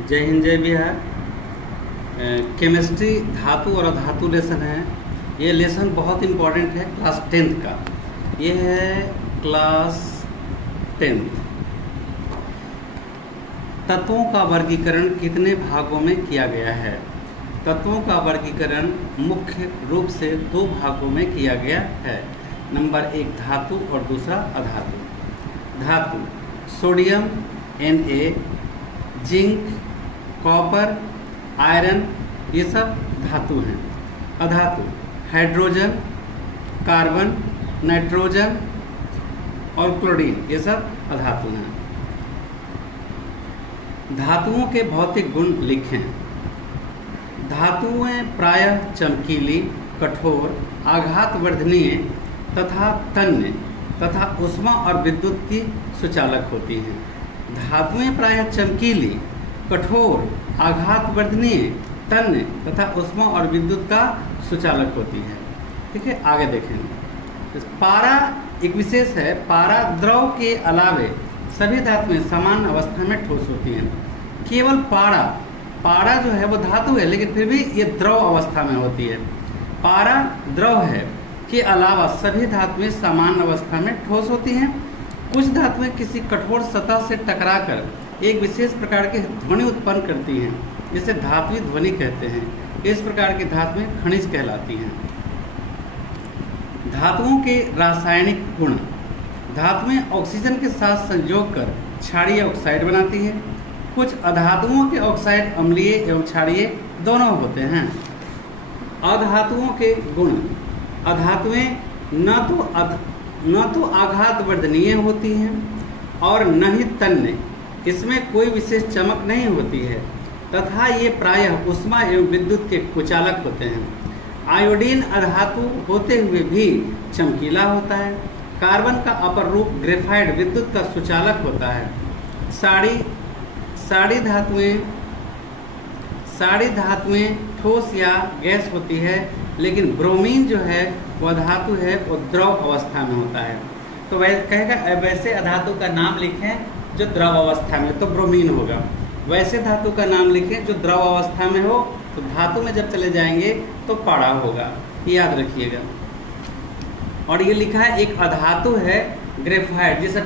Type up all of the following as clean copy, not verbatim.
जय हिंद जय बिहार। केमिस्ट्री धातु और अधातु लेसन है। ये लेसन बहुत इम्पोर्टेंट है क्लास 10th का। ये है क्लास 10th। तत्वों का वर्गीकरण कितने भागों में किया गया है? तत्वों का वर्गीकरण मुख्य रूप से 2 भागों में किया गया है। नंबर 1 धातु और दूसरा अधातु। धातु sodium Na, zinc, copper, iron, ये सब धातु हैं। अधातु हाइड्रोजन, कार्बन, नाइट्रोजन और क्लोरीन, ये सब अधातु हैं। धातुओं के भौतिक गुण लिखें। धातुएं प्रायः चमकीली, कठोर, आघातवर्धनीय तथा तन्य तथा ऊष्मा और विद्युत की सुचालक होती हैं। धातुएं प्रायः चमकीली, कठोर, आघातवर्धनीय, तन्य तथा ऊष्मा और विद्युत का सुचालक होती है। ठीक है, आगे देखेंगे। पारा एक विशेष है। पारा द्रव के अलावे सभी धातुएं समान अवस्था में ठोस होती हैं। केवल पारा जो है वो धातु है, लेकिन फिर भी ये द्रव अवस्था में होती है। पारा द्रव है के अलावा सभी धातुएं समान अवस्था में ठोस होती हैं। कुछ धातुएं किसी कठोर सतह से टकराकर एक विशेष प्रकार की ध्वनि उत्पन्न करती हैं, जिसे धात्विक ध्वनि कहते हैं। इस प्रकार की धातुएं खनिज कहलाती हैं। धातुओं के रासायनिक गुण। धातुएं ऑक्सीजन के साथ संयोग कर क्षारीय ऑक्साइड बनाती है। कुछ अधातुओं के ऑक्साइड अम्लीय एवं क्षारीय दोनों होते हैं। अधातुओं के गुण। अधातुएं न तो आघातवर्धनीय होती हैं और न ही तन्य। इसमें कोई विशेष चमक नहीं होती है तथा ये प्रायः ऊष्मा एवं विद्युत के कुचालक होते हैं। आयोडीन अधातु होते हुए भी चमकीला होता है। कार्बन का अपर रूप ग्रेफाइट विद्युत का सुचालक होता है। सारी धातुएं ठोस या गैस होती है, लेकिन ब्रोमीन जो है वह धातु है, वो द्रव अवस्था में होता है। तो वह कहेगा वैसे अधातु का नाम लिखें जो द्रव अवस्था में, तो ब्रोमीन होगा। वैसे धातु का नाम लिखें जो द्रव अवस्था में हो, तो धातु में जब चले जाएंगे तो पाड़ा होगा, याद रखिएगा। और ये लिखा है एक अधातु है ग्रेफाइट, जैसे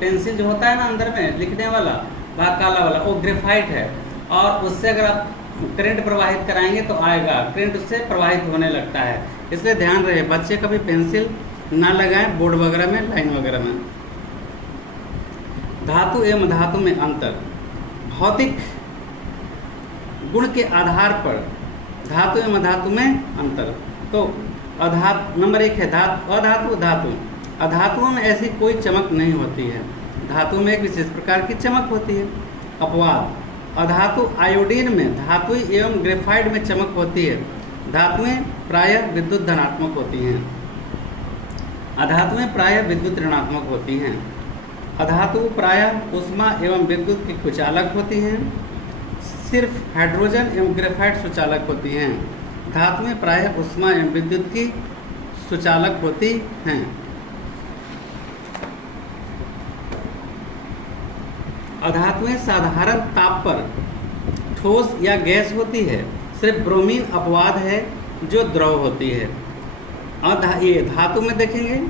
पेंसिल जो होता है ना अंदर में लिखने वाला भाग काला वाला, वो ग्रेफाइट है। और उससे अगर आप करंट प्रवाहित कराएंगे तो आएगा, करंट उससे प्रवाहित होने लगता है। इसलिए ध्यान रहे बच्चे कभी पेंसिल ना लगाएं बोर्ड वगैरह में, लाइन वगैरह में। धातु एवं अधातु में अंतर। भौतिक गुण के आधार पर धातु एवं अधातु में अंतर। तो नंबर 1 है अधातु धातु। अधातुओं में ऐसी कोई चमक नहीं होती है। धातु में एक विशेष प्रकार की चमक होती है। अपवाद। अधातु आयोडीन में धातु एवं ग्रेफाइट में चमक होती है। धातुएं प्रायः विद्युत धनात्मक होती हैं। अधातुएं प्रायः विद्युत ऋणात्मक होती हैं। अधातु प्रायः ऊष्मा एवं विद्युत की कुचालक होती हैं। सिर्फ हाइड्रोजन एवं ग्रेफाइट सुचालक होती हैं। धातुएं प्रायः ऊष्मा एवं विद्युत की सुचालक होती हैं। अधातुएं साधारण ताप पर ठोस या गैस होती है। सिर्फ ब्रोमीन अपवाद है जो द्रव होती है। ये धातु में देखेंगे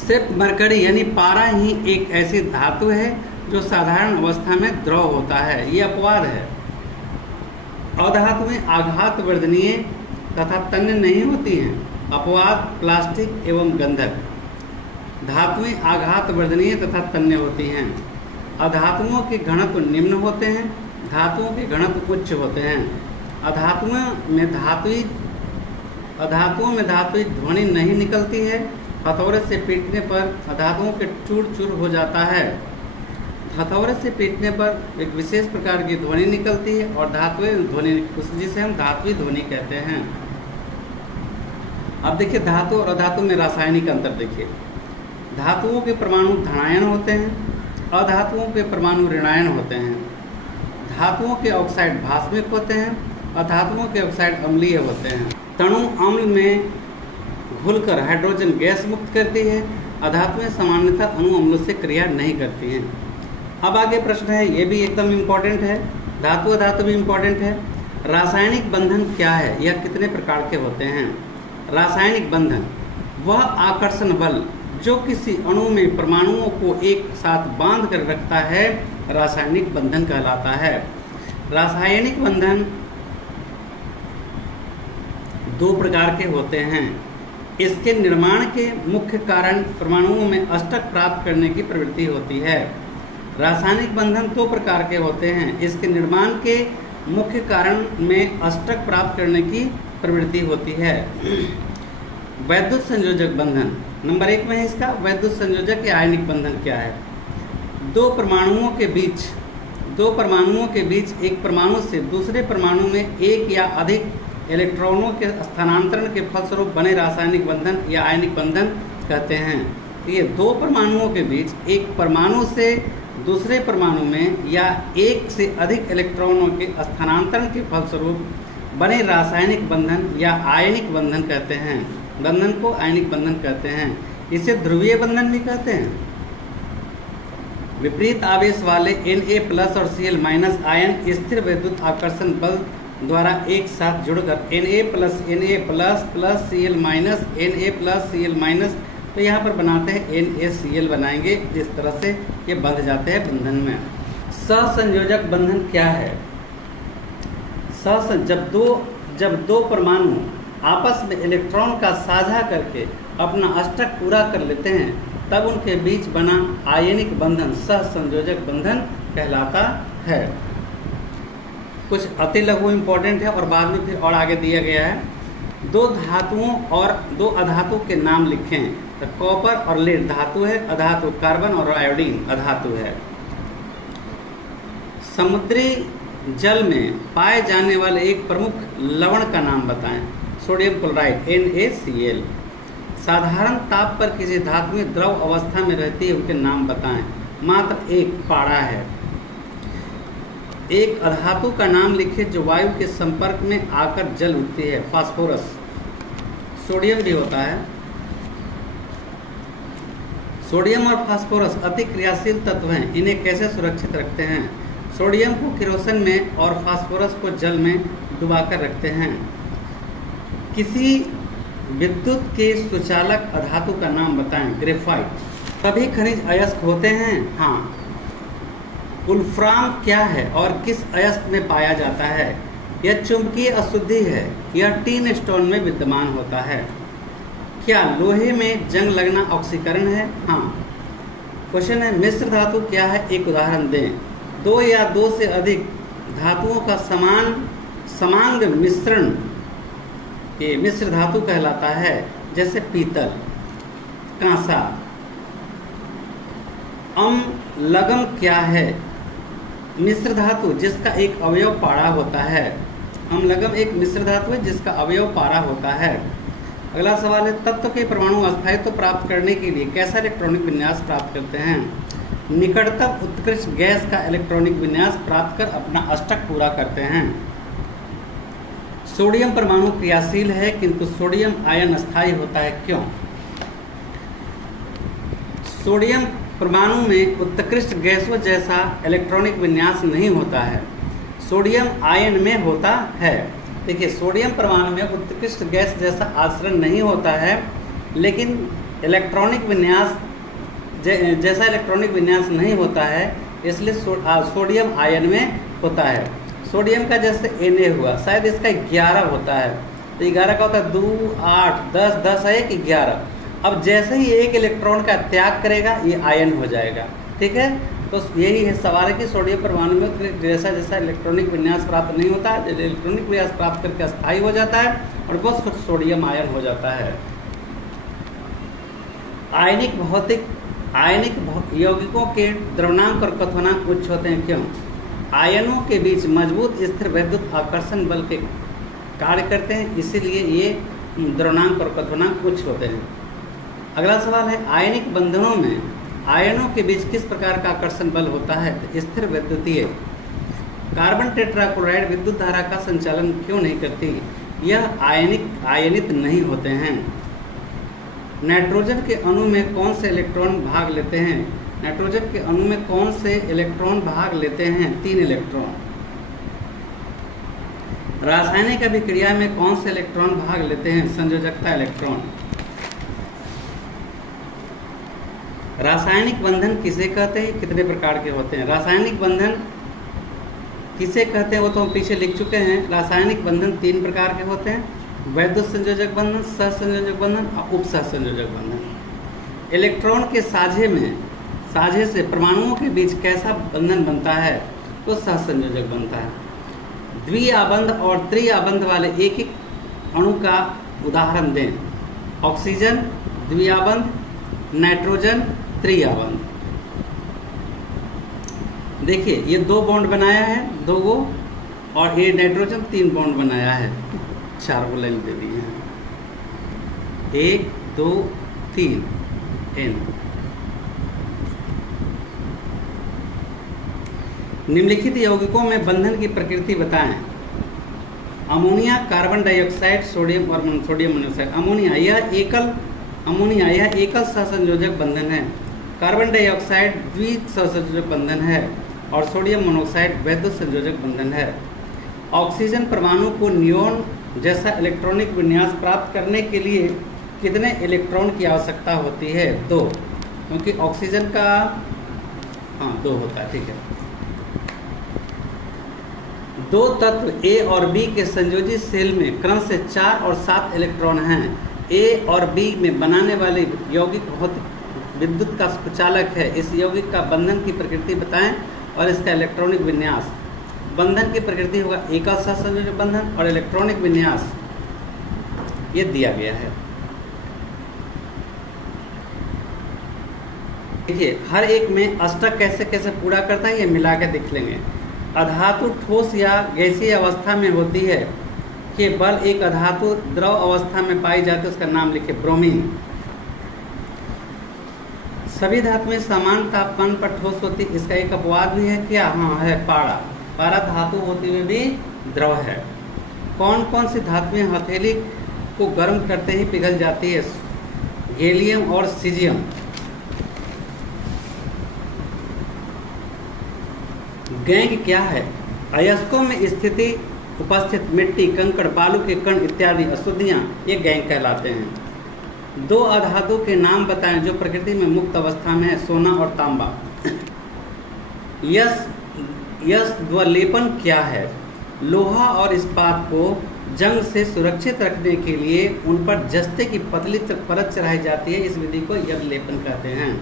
सिर्फ मरकरी यानी पारा ही एक ऐसी धातु है जो साधारण अवस्था में द्रव होता है, ये अपवाद है। अधातुएं आघातवर्धनीय तथा तन्य नहीं होती हैं। अपवाद प्लास्टिक एवं गंधक। धातुएं आघातवर्धनीय तथा तन्य होती हैं। अधातुओं के घनत्व निम्न होते हैं। धातुओं के घनत्व उच्च होते हैं। अधातुओं में धातुई ध्वनि नहीं निकलती है। हथौड़े से पीटने पर अधातुओं के चूर चूर हो जाता है। हथौड़े से पीटने पर एक विशेष प्रकार की ध्वनि निकलती है और धातुएं ध्वनि, जिसे हम धात्विक ध्वनि कहते हैं। अब देखिए धातु और अधातु में रासायनिक अंतर देखिए। धातुओं के परमाणु धनायन होते हैं। अधातुओं के परमाणु ऋणायन होते हैं। धातुओं के ऑक्साइड भास्मिक होते हैं। अधातुओं के ऑक्साइड अम्लीय होते हैं। तणु अम्ल में घुलकर हाइड्रोजन गैस मुक्त करती है। अधातुएं सामान्यतः अणु अम्लों से क्रिया नहीं करती हैं। अब आगे प्रश्न है, ये भी एकदम इम्पॉर्टेंट है, धातु अधातु भी इम्पॉर्टेंट है। रासायनिक बंधन क्या है, यह कितने प्रकार के होते हैं? रासायनिक बंधन वह आकर्षण बल जो किसी अणु में परमाणुओं को एक साथ बांध कर रखता है, रासायनिक बंधन कहलाता है। रासायनिक बंधन दो प्रकार के होते हैं। इसके निर्माण के मुख्य कारण परमाणुओं में अष्टक प्राप्त करने की प्रवृत्ति होती है। रासायनिक बंधन दो प्रकार के होते हैं। इसके निर्माण के मुख्य कारण में अष्टक प्राप्त करने की प्रवृत्ति होती है। वैद्युत संयोजक बंधन नंबर 1 में है इसका। वैद्युत संयोजक या आयनिक बंधन क्या है? दो परमाणुओं के बीच एक परमाणु से दूसरे परमाणु में एक या अधिक इलेक्ट्रॉनों के स्थानांतरण के फलस्वरूप बने रासायनिक बंधन या आयनिक बंधन कहते हैं। ये दो परमाणुओं के बीच एक परमाणु से दूसरे परमाणु में या एक से अधिक इलेक्ट्रॉनों के स्थानांतरण के फलस्वरूप बने रासायनिक बंधन या आयनिक बंधन कहते हैं। बंधन को आयनिक बंधन कहते हैं। इसे ध्रुवीय बंधन भी कहते हैं। विपरीत आवेश वाले Na+ और Cl- आयन स्थिर विद्युत आकर्षण बल द्वारा एक साथ जुड़कर Na+Na+ Cl- Na+Cl- तो यहाँ पर बनाते हैं NaCl बनाएंगे। इस तरह से ये बंध जाते हैं बंधन में। सहसंयोजक बंधन क्या है? जब दो परमाणु आपस में इलेक्ट्रॉन का साझा करके अपना अष्टक पूरा कर लेते हैं, तब उनके बीच बना आयनिक बंधन सहसंयोजक बंधन कहलाता है। कुछ अति लघु इम्पोर्टेंट है और बाद में फिर और आगे दिया गया है। दो धातुओं और दो अधातु के नाम लिखें। तो कॉपर और लेड धातु है, अधातु कार्बन और आयोडीन अधातु है। समुद्री जल में पाए जाने वाले एक प्रमुख लवण का नाम बताएं। Sodium chloride NaCl। साधारण ताप पर किसी धातु में द्रव अवस्था में रहती है, उनके नाम बताएं। मात्र एक पाड़ा है। एक अधातु का नाम लिखिए जो वायु के संपर्क में आकर जल उठती है। फास्फोरस। सोडियम भी होता है। सोडियम और फास्फोरस अति क्रियाशील तत्व हैं। इन्हें कैसे सुरक्षित रखते हैं? सोडियम को किरोसिन में और फास्फोरस को जल में डुबाकर रखते हैं। किसी विद्युत के सुचालक अधातु का नाम बताएं। ग्रेफाइट। सभी खनिज अयस्क होते हैं? हाँ। वुल्फ्राम क्या है और किस अयस्क में पाया जाता है? यह चुंबकीय अशुद्धि है। यह टिन स्टोन में विद्यमान होता है। क्या लोहे में जंग लगना ऑक्सीकरण है? हाँ। क्वेश्चन है, मिश्र धातु क्या है? एक उदाहरण दें। दो या दो से अधिक धातुओं का समांग मिश्रण ये मिश्र धातु कहलाता है। जैसे पीतल, कांसा। अम्लगम क्या है? मिश्र धातु जिसका एक अवयव पारा होता है। अम्लगम एक मिश्र धातु है जिसका अवयव पारा होता है। अगला सवाल है, तत्व के परमाणु अस्थायित्व प्राप्त करने के लिए कैसा इलेक्ट्रॉनिक विन्यास प्राप्त करते हैं? निकटतम उत्कृष्ट गैस का इलेक्ट्रॉनिक विन्यास प्राप्त कर अपना अष्टक पूरा करते हैं। सोडियम परमाणु क्रियाशील है किंतु सोडियम आयन अस्थायी होता है, क्यों? सोडियम परमाणु में उत्कृष्ट गैसों जैसा इलेक्ट्रॉनिक विन्यास नहीं होता है, सोडियम आयन में होता है। देखिए, सोडियम परमाणु में उत्कृष्ट गैस जैसा आचरण नहीं होता है, लेकिन इलेक्ट्रॉनिक विन्यास जैसा इलेक्ट्रॉनिक विन्यास नहीं होता है, इसलिए सोडियम आयन में होता है। सोडियम का जैसे Na हुआ, शायद इसका 11 होता है, तो 11 का होता है 2, 8, 10, 10 है कि 11। अब जैसे ही एक इलेक्ट्रॉन का त्याग करेगा ये आयन हो जाएगा। ठीक है, तो यही है सवाल है कि सोडियम परमाणु में जैसा जैसा इलेक्ट्रॉनिक विन्यास प्राप्त नहीं होता है, इलेक्ट्रॉनिक विन्यास प्राप्त करके अस्थायी हो जाता है और वो सोडियम आयन हो जाता है। आयनिक यौगिकों के द्रवणांक और कथनांक उच्च होते हैं, क्यों? आयनों के बीच मजबूत स्थिर विद्युत आकर्षण बल के कार्य करते हैं, इसीलिए ये द्रवणांक और कथनांक उच्च होते हैं। अगला सवाल है, आयनिक बंधनों में आयनों के बीच किस प्रकार का आकर्षण बल होता है? तो स्थिर विद्युतीय। कार्बन टेट्राक्लोराइड विद्युत धारा का संचालन क्यों नहीं करती? यह आयनित नहीं होते हैं। नाइट्रोजन के अणु में कौन से इलेक्ट्रॉन भाग लेते हैं? नाइट्रोजन के अणु में कौन से इलेक्ट्रॉन भाग लेते हैं? 3 इलेक्ट्रॉन। रासायनिक अभिक्रिया में कौन से इलेक्ट्रॉन भाग लेते हैं? संयोजकता इलेक्ट्रॉन। रासायनिक बंधन किसे कहते हैं? कितने प्रकार के होते हैं? रासायनिक बंधन किसे कहते हैं वो तो हम पीछे लिख चुके हैं। रासायनिक बंधन 3 प्रकार के होते हैं: वैद्युत संयोजक बंधन, सहसंयोजक बंधन और उपसहसंयोजक बंधन। इलेक्ट्रॉन के साझे से परमाणुओं के बीच कैसा बंधन बनता है? तो सहसंयोजक बनता है। द्विआबंध और त्रिआबंध वाले एक एक अणु का उदाहरण दें। ऑक्सीजन द्विआबंध, नाइट्रोजन त्रिआबंध। देखिए ये 2 बॉन्ड बनाया है, 2 गो, और ये नाइट्रोजन 3 बॉन्ड बनाया है, 4 गो लाइन दे दी है। 1 2 3 N। निम्नलिखित यौगिकों में बंधन की प्रकृति बताएं। अमोनिया, कार्बन डाइऑक्साइड, सोडियम और सोडियम मोनोऑक्साइड। अमोनिया यह एकल सहसंयोजक बंधन है। कार्बन डाइऑक्साइड द्विसहसंयोजक बंधन है और सोडियम मोनोऑक्साइड वैद्युत संयोजक बंधन है। ऑक्सीजन परमाणु को नियॉन जैसा इलेक्ट्रॉनिक विन्यास प्राप्त करने के लिए कितने इलेक्ट्रॉन की आवश्यकता होती है? 2, क्योंकि ऑक्सीजन का 2 होता है, ठीक है। 2 तत्व A और B के संयोजी सेल में क्रम से 4 और 7 इलेक्ट्रॉन हैं। A और B में बनाने वाले यौगिक विद्युत का सुचालक है। इस यौगिक का बंधन की प्रकृति बताएं और इसका इलेक्ट्रॉनिक विन्यास। बंधन की प्रकृति होगा एकल सहसंयोजक बंधन और इलेक्ट्रॉनिक विन्यास ये दिया गया है। देखिए हर एक में अष्टक कैसे कैसे पूरा करता है ये मिला के देख लेंगे। अधातु ठोस या गैसीय अवस्था में होती है केवल एक अधातु द्रव अवस्था में पाई जाती है, उसका नाम लिखे ब्रोमीन। सभी धातुएं समान तापमान पर ठोस होती, इसका एक अपवाद भी है क्या? है पारा। पारा धातु होते हुए भी द्रव है। कौन कौन सी धातुएं हथेली को गर्म करते ही पिघल जाती है? गैलियम और सीजियम। गैंग क्या है? अयस्कों में उपस्थित मिट्टी, कंकड़, बालू के कण इत्यादि अशुद्धियाँ ये गैंग कहलाते हैं। 2 अधातु के नाम बताएं जो प्रकृति में मुक्त अवस्था में है। सोना और तांबा। यश द्वलेपन क्या है? लोहा और इस्पात को जंग से सुरक्षित रखने के लिए उन पर जस्ते की पतली परत चढ़ाई जाती है, इस विधि को यश लेपन कहते हैं।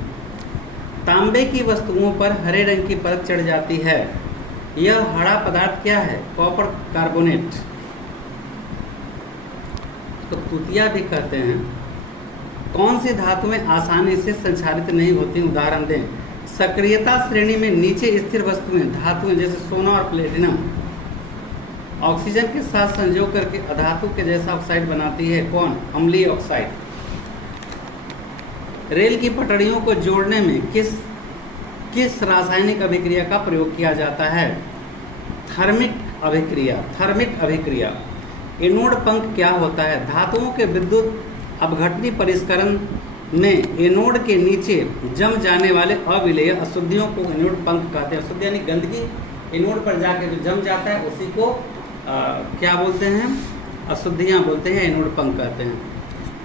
तांबे की वस्तुओं पर हरे रंग की परत चढ़ जाती है, यह हरा पदार्थ क्या है? कॉपर कार्बोनेट, तो तुतिया भी कहते हैं। कौन सी धातुएं आसानी से संक्षारित नहीं होती? उदाहरण दें। सक्रियता श्रेणी में नीचे स्थिर वस्तुएं धातुएं जैसे सोना और प्लेटिनम ऑक्सीजन के साथ संयोग करके अधातु के जैसा ऑक्साइड बनाती है। कौन? अम्लीय ऑक्साइड। रेल की पटरियों को जोड़ने में किस रासायनिक अभिक्रिया का प्रयोग किया जाता है? थर्मिक अभिक्रिया। एनोड पंख क्या होता है? धातुओं के विद्युत अपघटनी परिष्करण में एनोड के नीचे जम जाने वाले अविलेय अशुद्धियों को एनोड पंख कहते हैं। अशुद्धि यानी गंदगी एनोड पर जाके जो जम जाता है उसी को क्या बोलते हैं? अशुद्धियाँ बोलते हैं, एनोड पंख कहते हैं।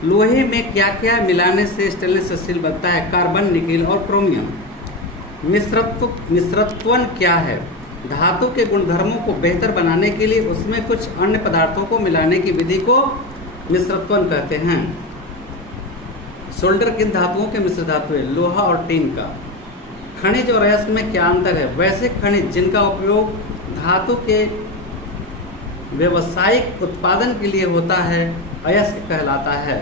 लोहे में क्या क्या मिलाने से स्टेनलेस स्टील बनता है? कार्बन, निकेल और क्रोमियम। मिश्रत्वन क्या है? धातु के गुणधर्मों को बेहतर बनाने के लिए उसमें कुछ अन्य पदार्थों को मिलाने की विधि को मिश्रत्वन कहते हैं। सोल्डर किन धातुओं के मिश्र धातु है? लोहा और टीन का। खनिज और अयस्क में क्या अंतर है? वैसे खनिज जिनका उपयोग धातु के व्यावसायिक उत्पादन के लिए होता है अयस्क कहलाता है।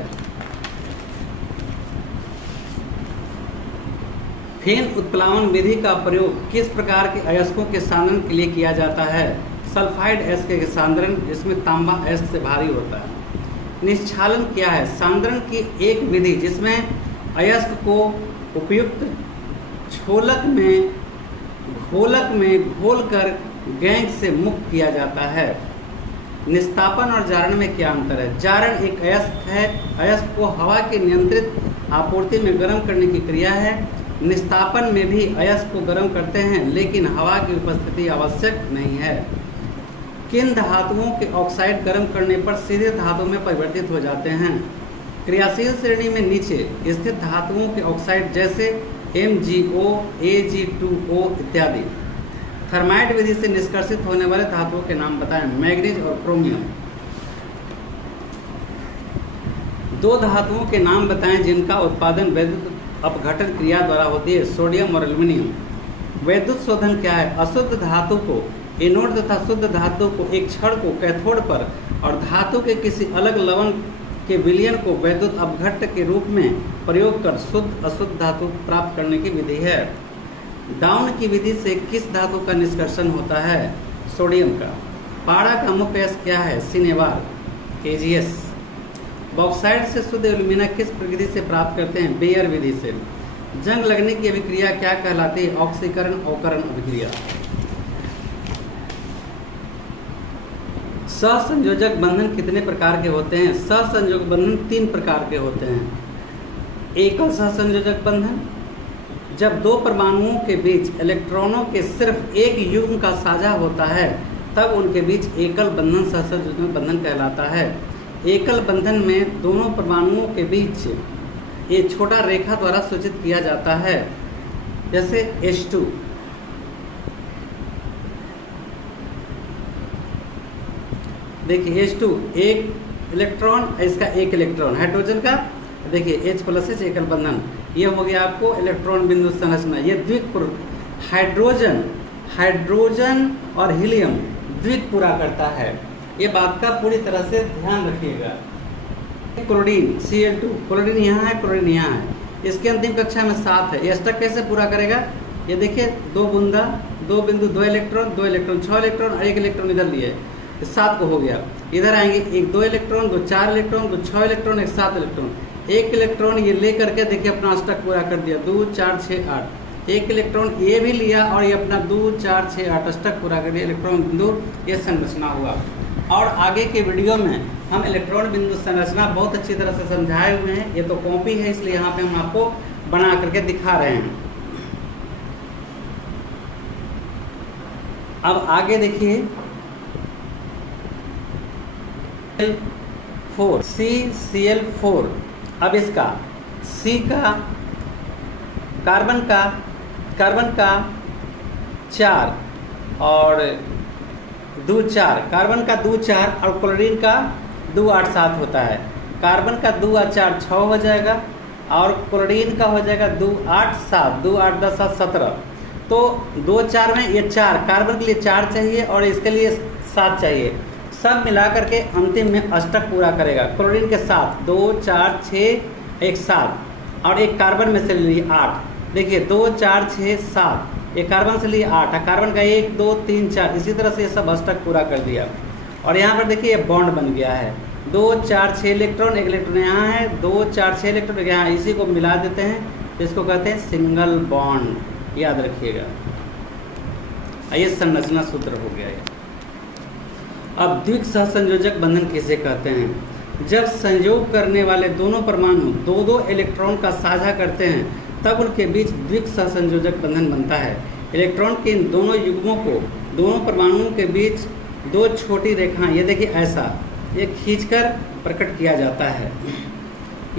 फेन उत्प्लावन विधि का प्रयोग किस प्रकार के अयस्कों के सांद्रण के लिए किया जाता है? सल्फाइड अयस्क के सांद्रण जिसमें तांबा अयस्क से भारी होता है। निश्चालन क्या है? सांद्रण की एक विधि जिसमें अयस्क को उपयुक्त घोलक में घोलकर गैंग से मुक्त किया जाता है। निस्तापन और जारण में क्या अंतर है? जारण एक अयस्क है, अयस्क को हवा की नियंत्रित आपूर्ति में गर्म करने की क्रिया है। निस्तापन में भी अयस्क को गर्म करते हैं, लेकिन हवा की उपस्थिति आवश्यक नहीं है। किन धातुओं के ऑक्साइड गर्म करने पर सीधे धातु में परिवर्तित हो जाते हैं? क्रियाशील श्रेणी में नीचे स्थित धातुओं के ऑक्साइड जैसे MgO, Ag2O इत्यादि। थर्माइट विधि से निष्कर्षित होने वाले धातुओं के नाम बताएं। मैग्नीज और क्रोमियम। दो धातुओं के नाम बताएं जिनका उत्पादन वैद्युत अपघटन क्रिया द्वारा होती है। सोडियम और एल्युमिनियम। वैद्युत शोधन क्या है? अशुद्ध धातु को एनोड तथा शुद्ध धातु को एक छड़ को कैथोड पर और धातु के किसी अलग लवण के विलयन को वैद्युत अपघट्ट के रूप में प्रयोग कर शुद्ध अशुद्ध धातु प्राप्त करने की विधि है। डाउन की विधि से किस धातु का निष्कर्षण होता है? सोडियम का। पारा का मुख्य अयस्क क्या है? सिनेवार, AgS। बॉक्साइड से शुद्ध एल्यूमिना किस प्रविधि से प्राप्त करते हैं? बेयर विधि से। जंग लगने की अभिक्रिया क्या कहलाती है? ऑक्सीकरण अवकरण अभिक्रिया। सहसंयोजक बंधन कितने प्रकार के होते हैं? सहसंयोजक बंधन 3 प्रकार के होते हैं। एकल सहसंयोजक बंधन, जब दो परमाणुओं के बीच इलेक्ट्रॉनों के सिर्फ एक युग्म का साझा होता है तब उनके बीच एकल बंधन सहसंयोजक बंधन कहलाता है। एकल बंधन में दोनों परमाणुओं के बीच ये छोटा रेखा द्वारा सूचित किया जाता है, जैसे H2। देखिए H2 एक इलेक्ट्रॉन, इसका एक इलेक्ट्रॉन, हाइड्रोजन का देखिए H+ एकल बंधन। ये हो गया आपको इलेक्ट्रॉन बिंदु संरचना। ये द्विक हाइड्रोजन और हीलियम द्विक पूरा करता है। ये बात का पूरी तरह से ध्यान रखिएगा। क्लोरीन Cl2, क्लोरीन यहाँ है, क्लोरीन यहाँ है। इसके अंतिम कक्षा में 7 है। ये अष्टक कैसे पूरा करेगा? ये देखिए 2 बूंदा, 2 बिंदु, 2 इलेक्ट्रॉन, 2 इलेक्ट्रॉन, 6 इलेक्ट्रॉन और 1 इलेक्ट्रॉन इधर लिए, 7 को हो गया। इधर आएंगे 1 2 electron, 2 4 electron, 2 6 electron, 1 7 electron. 1 electron ये ले करके देखिए अपना अष्टक पूरा कर दिया, 2 4 6 8। 1 इलेक्ट्रॉन ये भी लिया और ये अपना 2 4 6 8 अष्टक पूरा कर दिया। इलेक्ट्रॉन बिंदु ये संरचना हुआ। और आगे के वीडियो में हम इलेक्ट्रॉन बिंदु संरचना बहुत अच्छी तरह से समझाए हुए हैं। ये तो कॉपी है, इसलिए यहाँ पे हम आपको बना करके दिखा रहे हैं। अब आगे देखिए CCl4। अब इसका C का कार्बन का 4 और 2 4, कार्बन का 2 4 और क्लोरीन का 2 8 7 होता है। कार्बन का 2 8 4 6 हो जाएगा और क्लोरीन का हो जाएगा 2 8 7, 2 8 10 7 17। तो 2 4 में ये 4, कार्बन के लिए 4 चाहिए और इसके लिए 7 चाहिए। सब मिला करके अंतिम में अष्टक पूरा करेगा। क्लोरीन के साथ 2 4 6 1 7 और एक कार्बन में से लिए 8। देखिए 2 4 6 7, एक कार्बन से लिए 8, कार्बन का 1 2 3 4, इसी तरह से ये सब अष्टक पूरा कर दिया। और यहाँ पर देखिए ये बॉन्ड बन गया है। 2 4 6 इलेक्ट्रॉन, एक इलेक्ट्रॉन यहाँ है, 2 4 6 इलेक्ट्रॉन यहाँ, इसी को मिला देते हैं, इसको कहते हैं सिंगल बॉन्ड। याद रखिएगा। ये संरचना सूत्र हो गया है। अब द्विक सहसंयोजक बंधन किसे कहते हैं? जब संयोग करने वाले दोनों परमाणु 2 इलेक्ट्रॉन का साझा करते हैं तब उनके बीच द्विक सहसंयोजक बंधन बनता है। इलेक्ट्रॉन के इन दोनों युग्मों को दोनों परमाणुओं के बीच 2 छोटी रेखाएं, ये देखिए ऐसा, ये खींचकर प्रकट किया जाता है।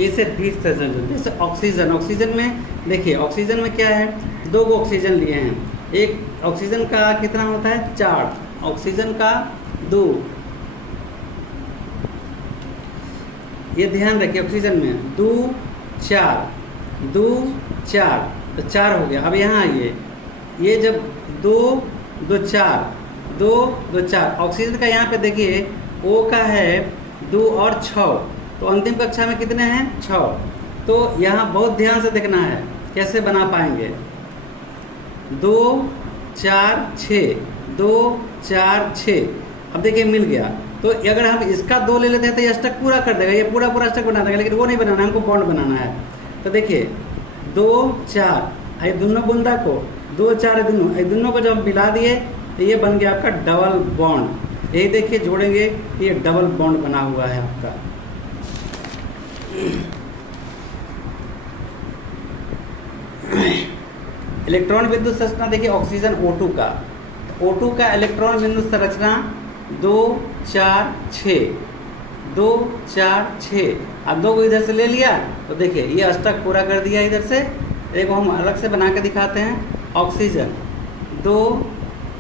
इसे द्विक सहसंयोजक। जैसे ऑक्सीजन में देखिए, ऑक्सीजन में क्या है? 2 ऑक्सीजन लिए हैं। एक ऑक्सीजन का कितना होता है? 4, ऑक्सीजन का 2। ये ध्यान रखिए, ऑक्सीजन में 2 4 2 4, तो 4 हो गया। अब यहाँ आइए, ये जब 2 2 4 2 2 4, ऑक्सीजन का यहाँ पे देखिए O का है 2 और 6, तो अंतिम कक्षा में कितने हैं? 6। तो यहाँ बहुत ध्यान से देखना है कैसे बना पाएंगे। 2 4 6 2 4 6। अब देखिए मिल गया। तो अगर हम इसका 2 ले लेते हैं तो ये अष्टक पूरा कर देगा, ये पूरा अष्टक बना देगा, लेकिन वो नहीं बनाना है, हमको बॉन्ड बनाना है। तो देखिए 2 4, ये दोनों बूंदा को 2 4 दोनों को जब हम मिला दिए तो ये बन गया आपका डबल बॉन्ड। यही देखिए जोड़ेंगे, ये डबल बॉन्ड बना हुआ है आपका। इलेक्ट्रॉन विद्युत संरचना देखिए ऑक्सीजन O2 का, O2 का इलेक्ट्रॉन विद्युत संरचना 2 4 6, 2 4 6। अब 2 को इधर से ले लिया तो देखिए ये अष्टक पूरा कर दिया इधर से। एक हम अलग से बना के दिखाते हैं, ऑक्सीजन 2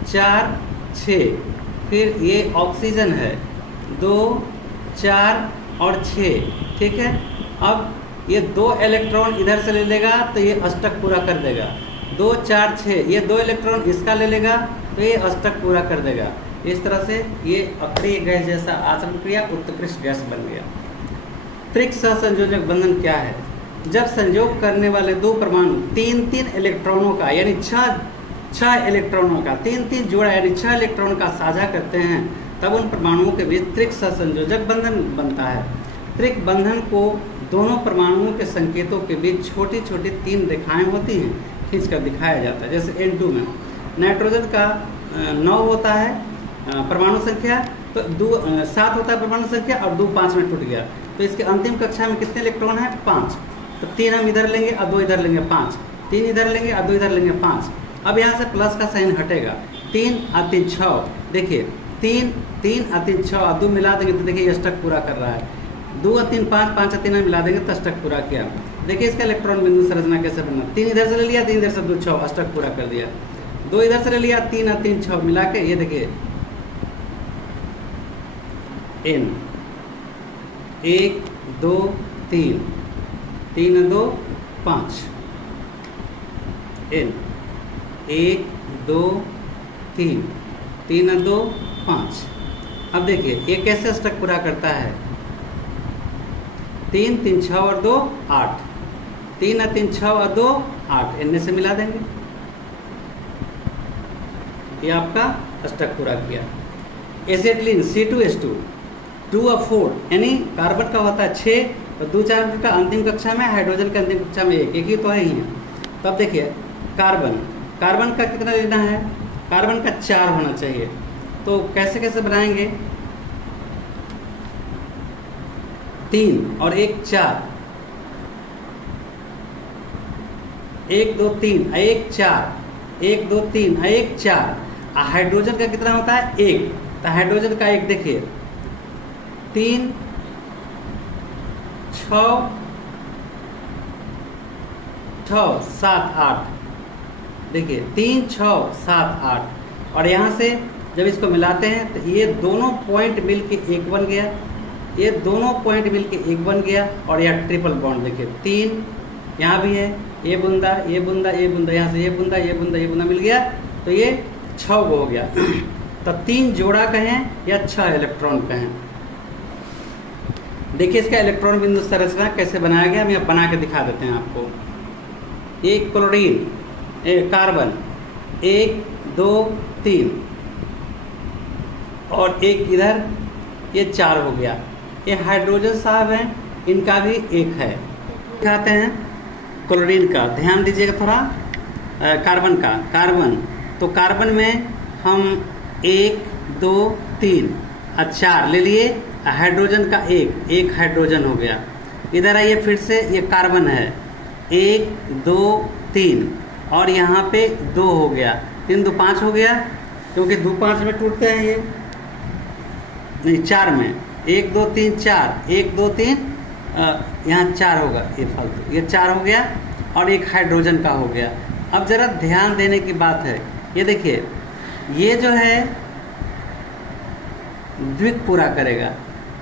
4 6, फिर ये ऑक्सीजन है 2 4 और 6, ठीक है। अब ये 2 इलेक्ट्रॉन इधर से ले लेगा तो ये अष्टक पूरा कर देगा, 2 4 6, ये 2 इलेक्ट्रॉन इसका ले लेगा तो ये अष्टक पूरा कर देगा। इस तरह से ये अक्रिय गैस जैसा आचरण क्रिया उत्कृष्ट गैस बन गया। त्रिक सहसंयोजक बंधन क्या है? जब संयोग करने वाले 2 परमाणु 3 इलेक्ट्रॉनों का यानी 6 इलेक्ट्रॉनों का 3 जोड़ा यानी 6 इलेक्ट्रॉन का साझा करते हैं, तब उन परमाणुओं के बीच त्रिक सहसंयोजक बंधन बनता है। त्रिक बंधन को दोनों परमाणुओं के संकेतों के बीच छोटी छोटी 3 रेखाएं होती हैं, खींच कर दिखाया जाता है। जैसे N2 में नाइट्रोजन का 9 होता है परमाणु संख्या, तो 7 होता है परमाणु संख्या, और 2 5 में टूट गया। तो इसके अंतिम कक्षा में कितने इलेक्ट्रॉन हैं? 5। तो 3 हम इधर लेंगे और 2 इधर लेंगे, 5। 3 इधर लेंगे और 2 इधर लेंगे, 5। अब यहाँ से प्लस का साइन हटेगा, 3 और 3 6। देखिए 3 और 3 6 और 2 मिला देंगे तो देखिए ये अष्टक पूरा कर रहा है। 2 और 3 5, 5 और 3 मिला देंगे तो अष्टक पूरा किया। देखिए इसका इलेक्ट्रॉन बिंदु संरचना कैसे बना, 3 इधर से ले लिया, 3 इधर से 2 6, अष्टक पूरा कर दिया। 2 इधर से ले लिया, 3 और 3 6 मिला के ये देखिए N 1 2 3, 3 और 2 5, N 1 2 3, 3 और 2 5। अब देखिए ये कैसे अष्टक पूरा करता है, 3 3 6 और 2 8, 3 और 3 6 और 2 8, इनमें से मिला देंगे, ये आपका अष्टक पूरा किया। एसिटिलीन C2H2 2 और 4, यानी कार्बन का होता है 6 और 2 4 का अंतिम कक्षा में, हाइड्रोजन के अंतिम कक्षा में 1 ही तो है ही है। तब देखिए कार्बन का कितना लेना है, कार्बन का 4 होना चाहिए। तो कैसे कैसे बनाएंगे, 3 और 1 4, 1 2 3 1 4, 1 2 3 1 4। हाइड्रोजन का कितना होता है 1, तो हाइड्रोजन का 1 देखिए 3 6 7 8, देखिए 3 6 7 8। और यहाँ से जब इसको मिलाते हैं तो ये दोनों पॉइंट मिलके 1 बन गया, ये दोनों पॉइंट मिलके 1 बन गया। और यह ट्रिपल बॉन्ड देखिए 3 यहाँ भी है, ये बूंदा ये बूंदा ये बूंदा, यहाँ से ये बूंदा ये बूंदा ये बूंदा मिल गया, तो ये 6 हो गया। तो 3 जोड़ा कहें या 6 इलेक्ट्रॉन कहें। देखिए इसका इलेक्ट्रॉन बिंदु संरचना कैसे बनाया गया, हम यहाँ बना के दिखा देते हैं आपको। एक क्लोरीन, कार्बन 1 2 3 और एक इधर, ये 4 हो गया। ये हाइड्रोजन साहब हैं, इनका भी 1 है। दिखाते हैं क्लोरीन का, ध्यान दीजिएगा थोड़ा। कार्बन का, कार्बन तो कार्बन में हम 1 2 3 और 4 ले लिए। हाइड्रोजन का 1 हाइड्रोजन हो गया। इधर आइए फिर से, ये कार्बन है 1 2 3 और यहाँ पे 2 हो गया, 3 2 5 हो गया, क्योंकि 2 5 में टूटते हैं ये, नहीं 4 में, 1 2 3 4, 1 2 3 यहाँ 4 होगा, ये फालतू, ये 4 हो गया और एक हाइड्रोजन का हो गया। अब ज़रा ध्यान देने की बात है, ये देखिए ये जो है द्विक पूरा करेगा,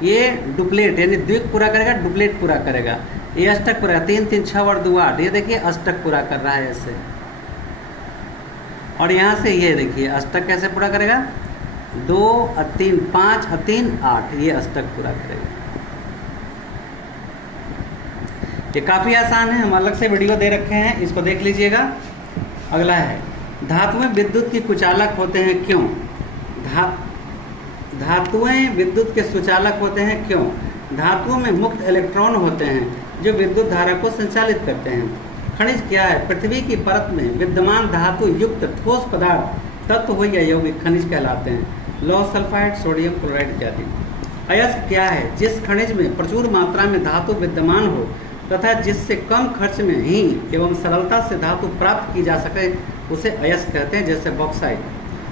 ये डुप्लेट यानी द्विक पूरा करेगा, डुप्लेट पूरा करेगा। ये अष्टक पूरा, 3 3 6 और 2 8, ये देखिए अष्टक पूरा कर रहा है ऐसे। और यहाँ से ये देखिए अष्टक कैसे पूरा करेगा, 2 और 3 5 और 3 8, ये अष्टक पूरा करेगा। ये काफ़ी आसान है, हम अलग से वीडियो दे रखे हैं, इसको देख लीजिएगा। अगला है धातुएं विद्युत की कुचालक होते हैं क्यों? धातुएं विद्युत के सुचालक होते हैं क्यों? धातुओं में मुक्त इलेक्ट्रॉन होते हैं जो विद्युत धारा को संचालित करते हैं। खनिज क्या है? पृथ्वी की परत में विद्यमान धातु युक्त ठोस पदार्थ तत्व हो या यौगिक खनिज कहलाते हैं। लौह सल्फाइड, सोडियम क्लोराइड इत्यादि। अयस्क क्या है? जिस खनिज में प्रचुर मात्रा में धातु विद्यमान हो तथा जिससे कम खर्च में ही एवं सरलता से धातु प्राप्त की जा सके उसे अयस्क कहते हैं, जैसे बॉक्साइट।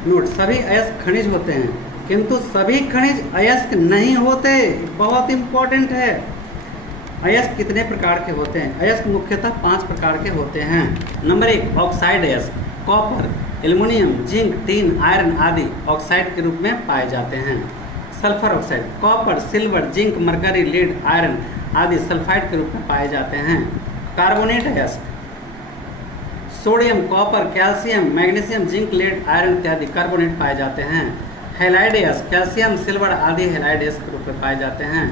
नोट, सभी अयस्क खनिज होते हैं किंतु सभी खनिज अयस्क नहीं होते। बहुत इंपॉर्टेंट है। अयस्क कितने प्रकार के होते हैं? अयस्क मुख्यतः 5 प्रकार के होते हैं। नंबर 1, ऑक्साइड अयस्क। Copper, aluminium, zinc, tin, iron आदि ऑक्साइड के रूप में पाए जाते हैं। Sulphur oxide, copper, silver, zinc, mercury, lead, iron आदि सल्फाइड के रूप में पाए जाते हैं। कार्बोनेट अयस्क, sodium, copper, calcium, magnesium, zinc, lead, iron इत्यादि कार्बोनेट पाए जाते हैं। हैलाइड अयस्क, कैल्शियम, सिल्वर आदि हैलाइड अयस्क के रूप में पाए जाते हैं।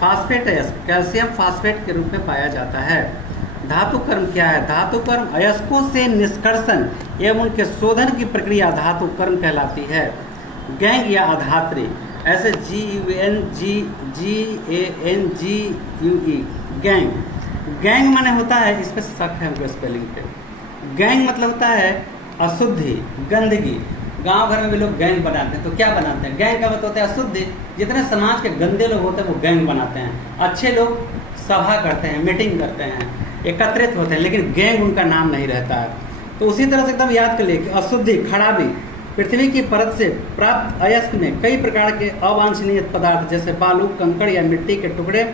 फास्फेट अयस्क, कैल्शियम फास्फेट के रूप में पाया जाता है। धातु कर्म क्या है? धातु कर्म अयस्कों से निष्कर्षण एवं उनके शोधन की प्रक्रिया धातु कर्म कहलाती है। गैंग या अधात्री, ऐसे GUNGGANGUE, गैंग। गैंग माने होता है, इस पे शक है हमको स्पेलिंग पे। गैंग मतलब होता है अशुद्धि, गंदगी। गांव घर में भी लोग गैंग बनाते हैं, तो क्या बनाते हैं? गैंग का मतलब होता है अशुद्धि। जितने समाज के गंदे लोग होते हैं वो गैंग बनाते हैं। अच्छे लोग सभा करते हैं, मीटिंग करते हैं, एकत्रित होते हैं, लेकिन गैंग उनका नाम नहीं रहता है। तो उसी तरह से एकदम याद कर लिए कि अशुद्धि, खराबी, पृथ्वी की परत से प्राप्त अयस्क में कई प्रकार के अवांछनीय पदार्थ जैसे बालू, कंकड़ या मिट्टी के टुकड़े,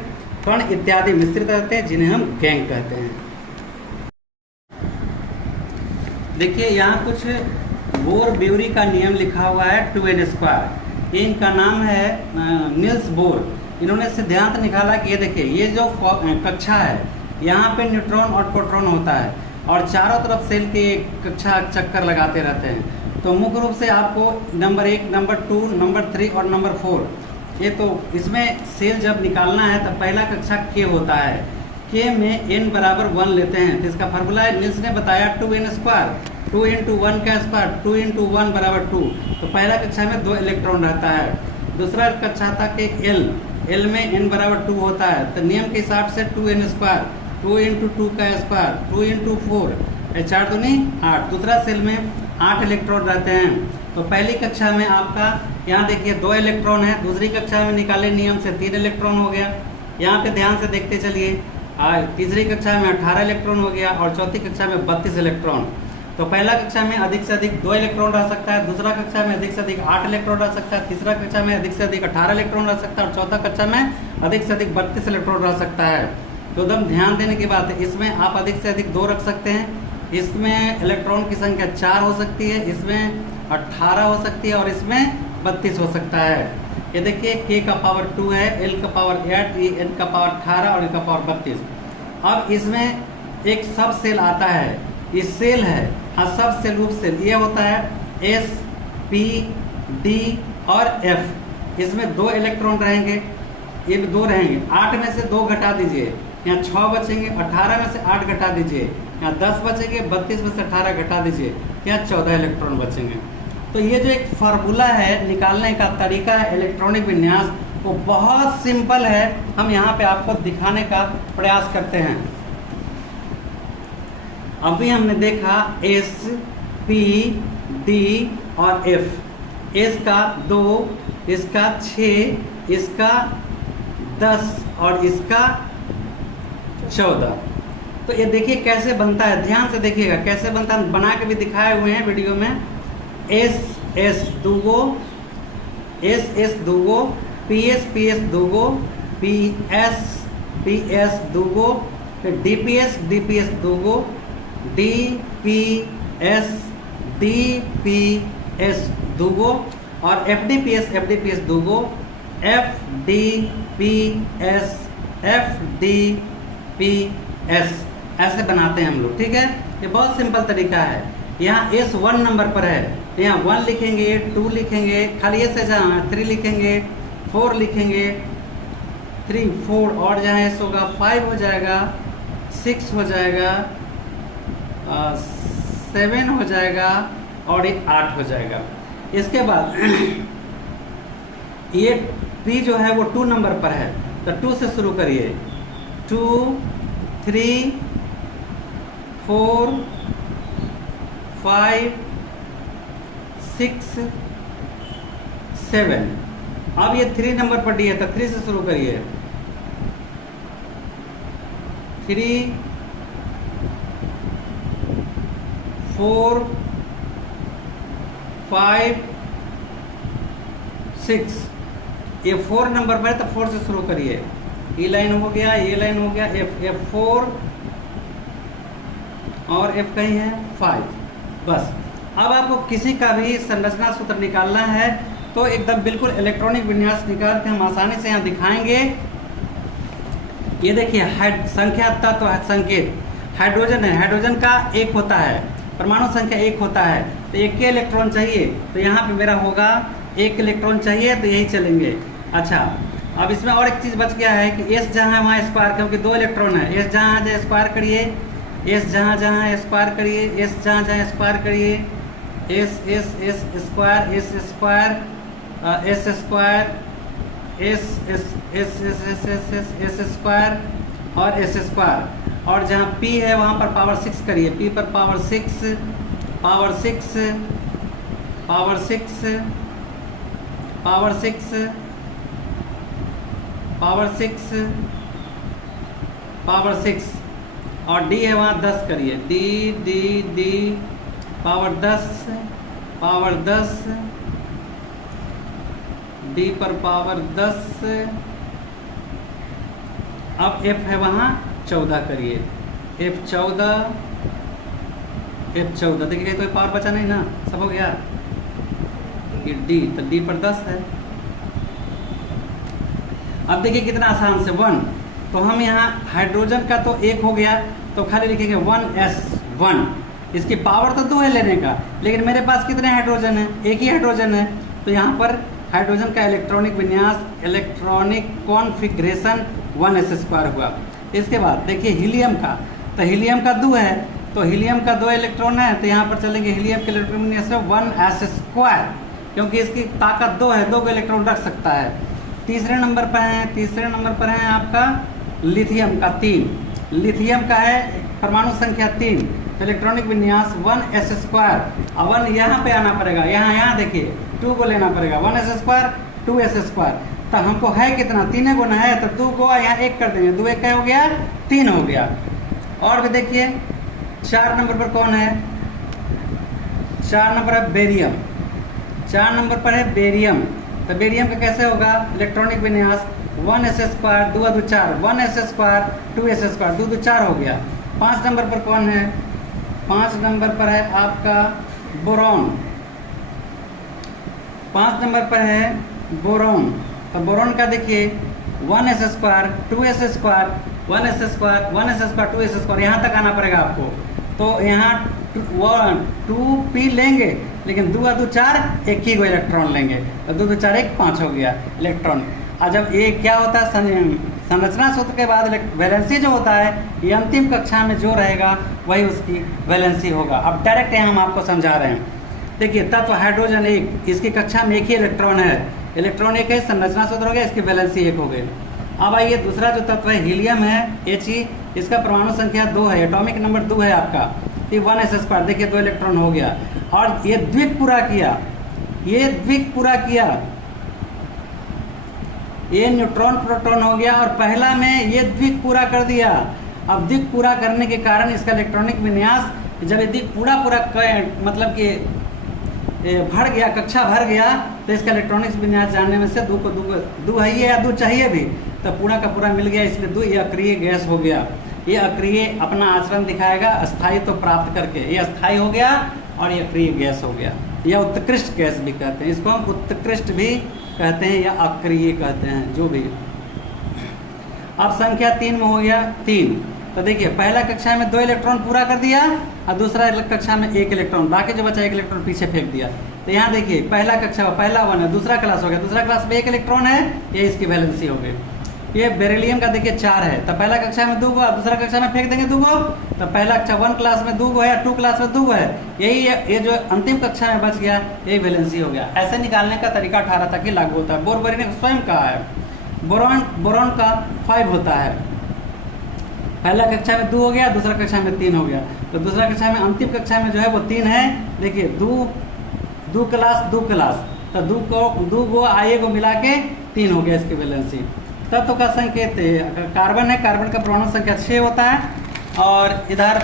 कण इत्यादि मिश्रित रहते हैं, जिन्हें हम गैंग कहते हैं। देखिए यहाँ कुछ बोर ब्यूरी का नियम लिखा हुआ है 2n²। इनका नाम है निल्स बोर। इन्होंने सिद्धांत निकाला कि ये देखिए, ये जो कक्षा है यहाँ पे न्यूट्रॉन और प्रोटॉन होता है और चारों तरफ सेल के कक्षा चक्कर लगाते रहते हैं। तो मुख्य रूप से आपको नंबर 1, नंबर 2, नंबर 3 और नंबर 4, ये तो इसमें सेल जब निकालना है तो पहला कक्षा के होता है। के में n बराबर 1 लेते हैं, तो इसका फार्मूला है, निल्स ने बताया 2n²। 2 × 1 का स्क्वायर, 2 × 1 बराबर 2। तो पहला कक्षा में 2 इलेक्ट्रॉन रहता है। दूसरा कक्षा था कि L में n बराबर 2 होता है, तो नियम के हिसाब से 2n², 2 × 2 का स्क्वायर, 2 × 4, 4 दूनी 8। दूसरा सेल में 8 इलेक्ट्रॉन रहते हैं। तो पहली कक्षा में आपका यहाँ देखिए 2 इलेक्ट्रॉन है, दूसरी कक्षा में निकाले नियम से 3 इलेक्ट्रॉन हो गया। यहाँ पे ध्यान से देखते चलिए, तीसरी कक्षा में 18 इलेक्ट्रॉन हो गया और चौथी कक्षा में 32 इलेक्ट्रॉन। तो पहला कक्षा में अधिक से अधिक 2 इलेक्ट्रॉन रह सकता है, दूसरा कक्षा में अधिक से अधिक 8 इलेक्ट्रॉन रह सकता है, तीसरा कक्षा में अधिक से अधिक 18 इलेक्ट्रॉन रह सकता है और चौथा कक्षा में अधिक से अधिक 32 इलेक्ट्रॉन रह सकता है। तो एकदम ध्यान देने की बात है, इसमें आप अधिक से अधिक 2 रख सकते हैं, इसमें इलेक्ट्रॉन की संख्या 4 हो सकती है, इसमें 18 हो सकती है और इसमें 32 हो सकता है। ये देखिए k का पावर 2 है, l का पावर 8, n का पावर 18 और n का पावर 32। अब इसमें एक सब सेल आता है, ये सेल है, हाँ सब सेल रूप सेल, ये होता है S, P, D और F। इसमें 2 इलेक्ट्रॉन रहेंगे, ये भी 2 रहेंगे। 8 में से 2 घटा दीजिए, यहाँ 6 बचेंगे। 18 में से 8 घटा दीजिए, यहाँ 10 बचेंगे। 32 में से 18 घटा दीजिए, यहाँ 14 इलेक्ट्रॉन बचेंगे। तो ये जो एक फार्मूला है निकालने का तरीका है इलेक्ट्रॉनिक विन्यास, वो बहुत सिंपल है। हम यहाँ पे आपको दिखाने का प्रयास करते हैं। अभी हमने देखा S, P, D और F। S का 2, इसका 6, इसका 10 और इसका 14। तो ये देखिए कैसे बनता है, ध्यान से देखिएगा कैसे बनता है, बना के भी दिखाए हुए हैं वीडियो में। S दूगो, S दूगो, PS दूगो, PS दूगो, फिर DPS दूगो, DPS दूगो और FDPS दूगो, FDPS ऐसे बनाते हैं हम लोग। ठीक है, ये बहुत सिंपल तरीका है। यहाँ S 1 नंबर पर है, यहाँ 1 लिखेंगे, 2 लिखेंगे, खाली S है जहाँ 3 लिखेंगे, 4 लिखेंगे, 3 4 और जहाँ S होगा 5 हो जाएगा, 6 हो जाएगा, 7 हो जाएगा और ये 8 हो जाएगा। इसके बाद ये P जो है वो 2 नंबर पर है, तो 2 से शुरू करिए। 2 3 4 5 6 7। अब ये 3 नंबर पर डी है तो 3 से शुरू करिए। 3 4 5 6। ये 4 नंबर पर है तो 4 से शुरू करिए। ई लाइन हो गया, ये लाइन हो गया, F4 और F कहीं है 5। बस अब आपको किसी का भी संरचना सूत्र निकालना है तो एकदम बिल्कुल इलेक्ट्रॉनिक विन्यास निकाल के हम आसानी से यहाँ दिखाएंगे। ये देखिए संख्या तत्व संकेत हाइड्रोजन है, हाइड्रोजन का 1 होता है, परमाणु संख्या 1 होता है तो 1 के इलेक्ट्रॉन चाहिए, तो यहाँ पे मेरा होगा 1 इलेक्ट्रॉन चाहिए तो यही चलेंगे। अच्छा अब इसमें और एक चीज़ बच गया है कि S जहाँ है वहाँ स्क्वायर, क्योंकि 2 इलेक्ट्रॉन है। S जहाँ जहाँ स्क्वायर करिए, S जहाँ जहाँ स्क्वायर करिए, S जहाँ जहाँ स्क्वायर करिए, S square, S square, S square, S square और S स्क्वायर, और जहाँ P है वहाँ पर पावर 6 करिए, P पर power 6, power 6, power 6, power 6, power 6, power 6, और D है वहाँ 10 करिए, D पावर 10, पावर 10, D पर पावर 10। अब F है वहाँ 14 करिए, F14, देखिए कोई पावर बचा नहीं ना, सब हो गया। ये D तो D पर 10 है। अब देखिए कितना आसान से 1, तो हम यहाँ हाइड्रोजन का तो 1 हो गया तो खाली लिखेंगे 1s1। इसकी पावर तो 2 है लेने का, लेकिन मेरे पास कितने हाइड्रोजन है, 1 ही हाइड्रोजन है, तो यहाँ पर हाइड्रोजन का इलेक्ट्रॉनिक विन्यास, इलेक्ट्रॉनिक कॉन्फ़िगरेशन 1s स्क्वायर हुआ। इसके बाद देखिए हीलियम का, तो हीलियम का 2 है, तो हीलियम का 2 इलेक्ट्रॉन है तो यहाँ पर चलेंगे हीलियम के इलेक्ट्रॉनिक विन्यास 1s स्क्वायर, क्योंकि इसकी ताकत 2 है, 2 को इलेक्ट्रॉन रख सकता है। तीसरे नंबर पर है आपका लिथियम का 3, लिथियम का है परमाणु संख्या 3, इलेक्ट्रॉनिक विन्यास 1s स्क्वायर। अब 1 यहाँ पे आना पड़ेगा, यहाँ देखिए 2 को लेना पड़ेगा, 1s स्क्वायर 2s स्क्वायर, तो हमको है कितना, 3 गुना है तो 2 को यहाँ 1 कर देंगे, 2 1 क्या हो गया, 3 हो गया। और भी देखिए 4 नंबर पर कौन है, 4 नंबर है बेरियम, 4 नंबर पर है बेरियम, तो बेरियम का कैसे होगा इलेक्ट्रॉनिक विन्यास 1s square 2 2 4, 1s square 2s square 2 2 4 हो गया। 5 नंबर पर कौन है, 5 नंबर पर है आपका बोरॉन, 5 नंबर पर है बोरॉन, तो बोरॉन का देखिए 1s square 2s square 1s square 1s square 2s square, यहाँ तक आना पड़ेगा आपको। तो यहाँ 2p लेंगे, लेकिन 2 2 4 1 ही को इलेक्ट्रॉन लेंगे, तो 2 2 4 1 5 हो गया इलेक्ट्रॉन। और जब ये क्या होता है संरचना सूत्र के बाद वैलेंसी जो होता है, ये अंतिम कक्षा में जो रहेगा वही उसकी वैलेंसी होगा। अब डायरेक्ट यहाँ हम आपको समझा रहे हैं। देखिए तत्व हाइड्रोजन 1, इसकी कक्षा में 1 ही इलेक्ट्रॉन है, इलेक्ट्रॉन 1 है, संरचना सूत्र हो गया, इसकी वैलेंसी 1 हो गई। अब आइए दूसरा जो तत्व है हीलियम है He, इसका परमाणु संख्या 2 है, एटॉमिक नंबर 2 है आपका, ये 1s स्क्वायर, देखिए 2 इलेक्ट्रॉन हो गया। और ये द्विक पूरा किया, ये द्विक पूरा किया, ये न्यूट्रॉन प्रोटॉन हो गया, और पहला में ये द्विक पूरा कर दिया। अब द्विक पूरा करने के कारण इसका इलेक्ट्रॉनिक विन्यास, जब ये द्विक पूरा मतलब कि भर गया, कक्षा भर गया, तो इसका इलेक्ट्रॉनिक्स विन्यास जानने में से 2 को 2 है या 2 चाहिए भी, तो पूरा का पूरा मिल गया, इसलिए 2 ये अक्रिय गैस हो गया। ये अक्रिय अपना आचरण दिखाएगा स्थायित्व तो प्राप्त करके, ये अस्थायी हो गया और ये अक्रिय गैस हो गया, या उत्कृष्ट गैस भी कहते हैं, इसको हम उत्कृष्ट भी कहते हैं या अक्रिय कहते हैं, जो भी। अब संख्या 3 में हो गया 3, तो देखिए पहला कक्षा में 2 इलेक्ट्रॉन पूरा कर दिया और दूसरा कक्षा में 1 इलेक्ट्रॉन, बाकी जो बचा 1 इलेक्ट्रॉन पीछे फेंक दिया। तो यहाँ देखिए पहला कक्षा पहला 1 है, दूसरा क्लास हो गया, दूसरा क्लास में 1 इलेक्ट्रॉन है, ये इसकी वैलेंसी हो गई। ये बेरिलियम का देखिए 4 है, तो पहला कक्षा में 2 को, दूसरा कक्षा में फेंक देंगे 2 को, तो पहला कक्षा 1 क्लास में 2 को है, 2 क्लास में 2 को है, यही ये जो अंतिम कक्षा में बच गया यही वैलेंसी हो गया। ऐसे निकालने का तरीका 18 तक ही लागू होता है। बोरबरी ने स्वयं कहा है, बोरॉन का 5 होता है, पहला कक्षा में 2 हो गया, दूसरा कक्षा में 3 हो गया, तो दूसरा कक्षा में अंतिम कक्षा में जो है वो 3 है। देखिए 2 क्लास तो दो गो आए को मिला के 3 हो गया इसकी वैलेंसी। तत्व का संकेत कार्बन है, कार्बन का परमाणु संख्या 6 होता है, और इधर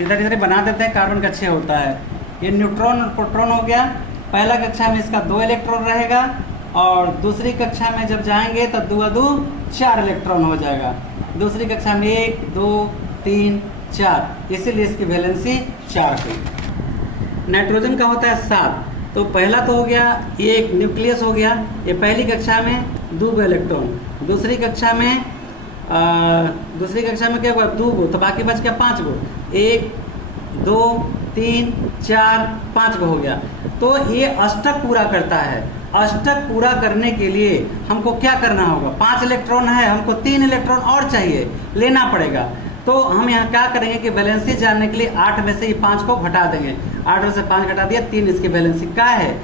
इधर बना देते हैं, कार्बन का 6 होता है। ये न्यूट्रॉन और प्रोटॉन हो गया। पहला कक्षा में इसका 2 इलेक्ट्रॉन रहेगा, और दूसरी कक्षा में जब जाएंगे तो 2 और 2 4 इलेक्ट्रॉन हो जाएगा। दूसरी कक्षा में 1 2 3 4, इसीलिए इसकी वैलेंसी 4 थी। नाइट्रोजन का होता है 7। तो पहला तो हो गया, ये एक न्यूक्लियस हो गया, ये पहली कक्षा में 2 इलेक्ट्रॉन, दूसरी कक्षा में क्या हुआ 2 गो, तो बाकी बच गया 5 गो, 1 2 3 4 5 गो हो गया। तो ये अष्टक पूरा करता है। अष्टक पूरा करने के लिए हमको क्या करना होगा, 5 इलेक्ट्रॉन है, हमको 3 इलेक्ट्रॉन और चाहिए, लेना पड़ेगा। तो हम यहाँ क्या करेंगे कि वैलेंसी जानने के लिए 8 में से ये 5 को घटा देंगे। 8 में से 5 घटा दिया, 3 इसकी वैलेंसी क्या है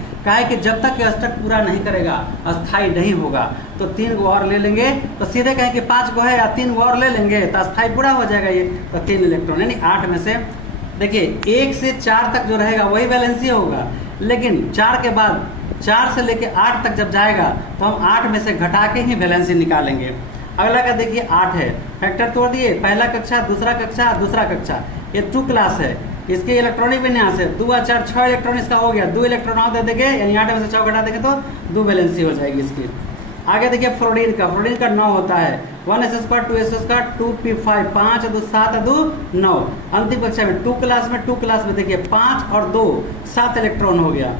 कि जब तक अष्टक पूरा नहीं करेगा, अस्थाई नहीं होगा, तो 3 गो और ले लेंगे। तो सीधे कहें कि 5 गो है या 3 गो और ले लेंगे तो अस्थाई पूरा हो जाएगा ये। तो 3 इलेक्ट्रॉन यानी 8 में से, देखिए 1 से 4 तक जो रहेगा वही वैलेंसी होगा, लेकिन 4 के बाद 4 से लेके 8 तक जब जाएगा तो हम 8 में से घटा के ही वैलेंसी निकालेंगे। अगला का देखिए 8 है, फैक्टर तोड़ दिए, पहला कक्षा दूसरा कक्षा, ये 2 क्लास है, इसके इलेक्ट्रॉनिक विन्यास है, 2 और 4 6 इलेक्ट्रॉन इसका हो गया, 2 इलेक्ट्रॉन और दे देंगे, यानी 8 में से 6 घटा देंगे तो 2 वैलेंसी हो जाएगी इसकी। आगे देखिए फ्लोरीन का 9 होता है, 1s² 2s², 2p5, 5 2 7 2 9। अंतिम कक्षा में 2 क्लास में देखिए 5 और 2 7 इलेक्ट्रॉन हो गया।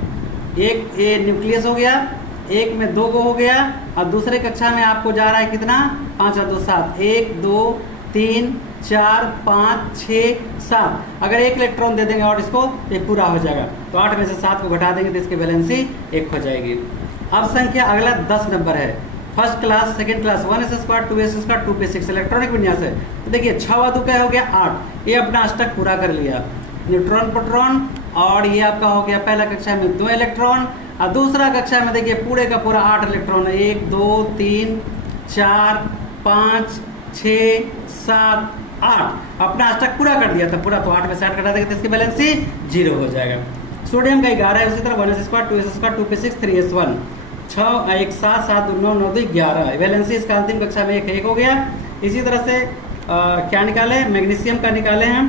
एक ये न्यूक्लियस हो गया, एक में 2 गो हो गया, और दूसरे कक्षा में आपको जा रहा है कितना 5 और 2 7, 1 2 3 4 5 6 7। अगर 1 इलेक्ट्रॉन दे देंगे और इसको, ये पूरा हो जाएगा। तो 8 में से 7 को घटा देंगे तो इसकी वैलेंसी 1 हो जाएगी। अब संख्या अगला 10 नंबर है, first class second class, 1s² 2s², 2p6 electronic विन्यास है। तो देखिए 6 और 2 क्या हो गया 8, ये अपना अष्टक पूरा कर लिया। न्यूट्रॉन प्रोटॉन, और ये आपका हो गया पहला कक्षा में 2 इलेक्ट्रॉन, और दूसरा कक्षा में देखिए पूरे का पूरा 8 इलेक्ट्रॉन है, 1 2 3 4 5 6 7 8, अपना अष्टक पूरा कर दिया था पूरा। तो 8 में से 8 घटा देंगे तो इसकी बैलेंसी 0 हो जाएगा। सोडियम का 11 है, उसी तरह 1s² 2s², 2p6 3s1, 6 1 7 7 2 9 9 2 11, valency इसका अंतिम कक्षा में 1 हो गया। इसी तरह से क्या निकाले, मैग्नीशियम का निकाले हैं,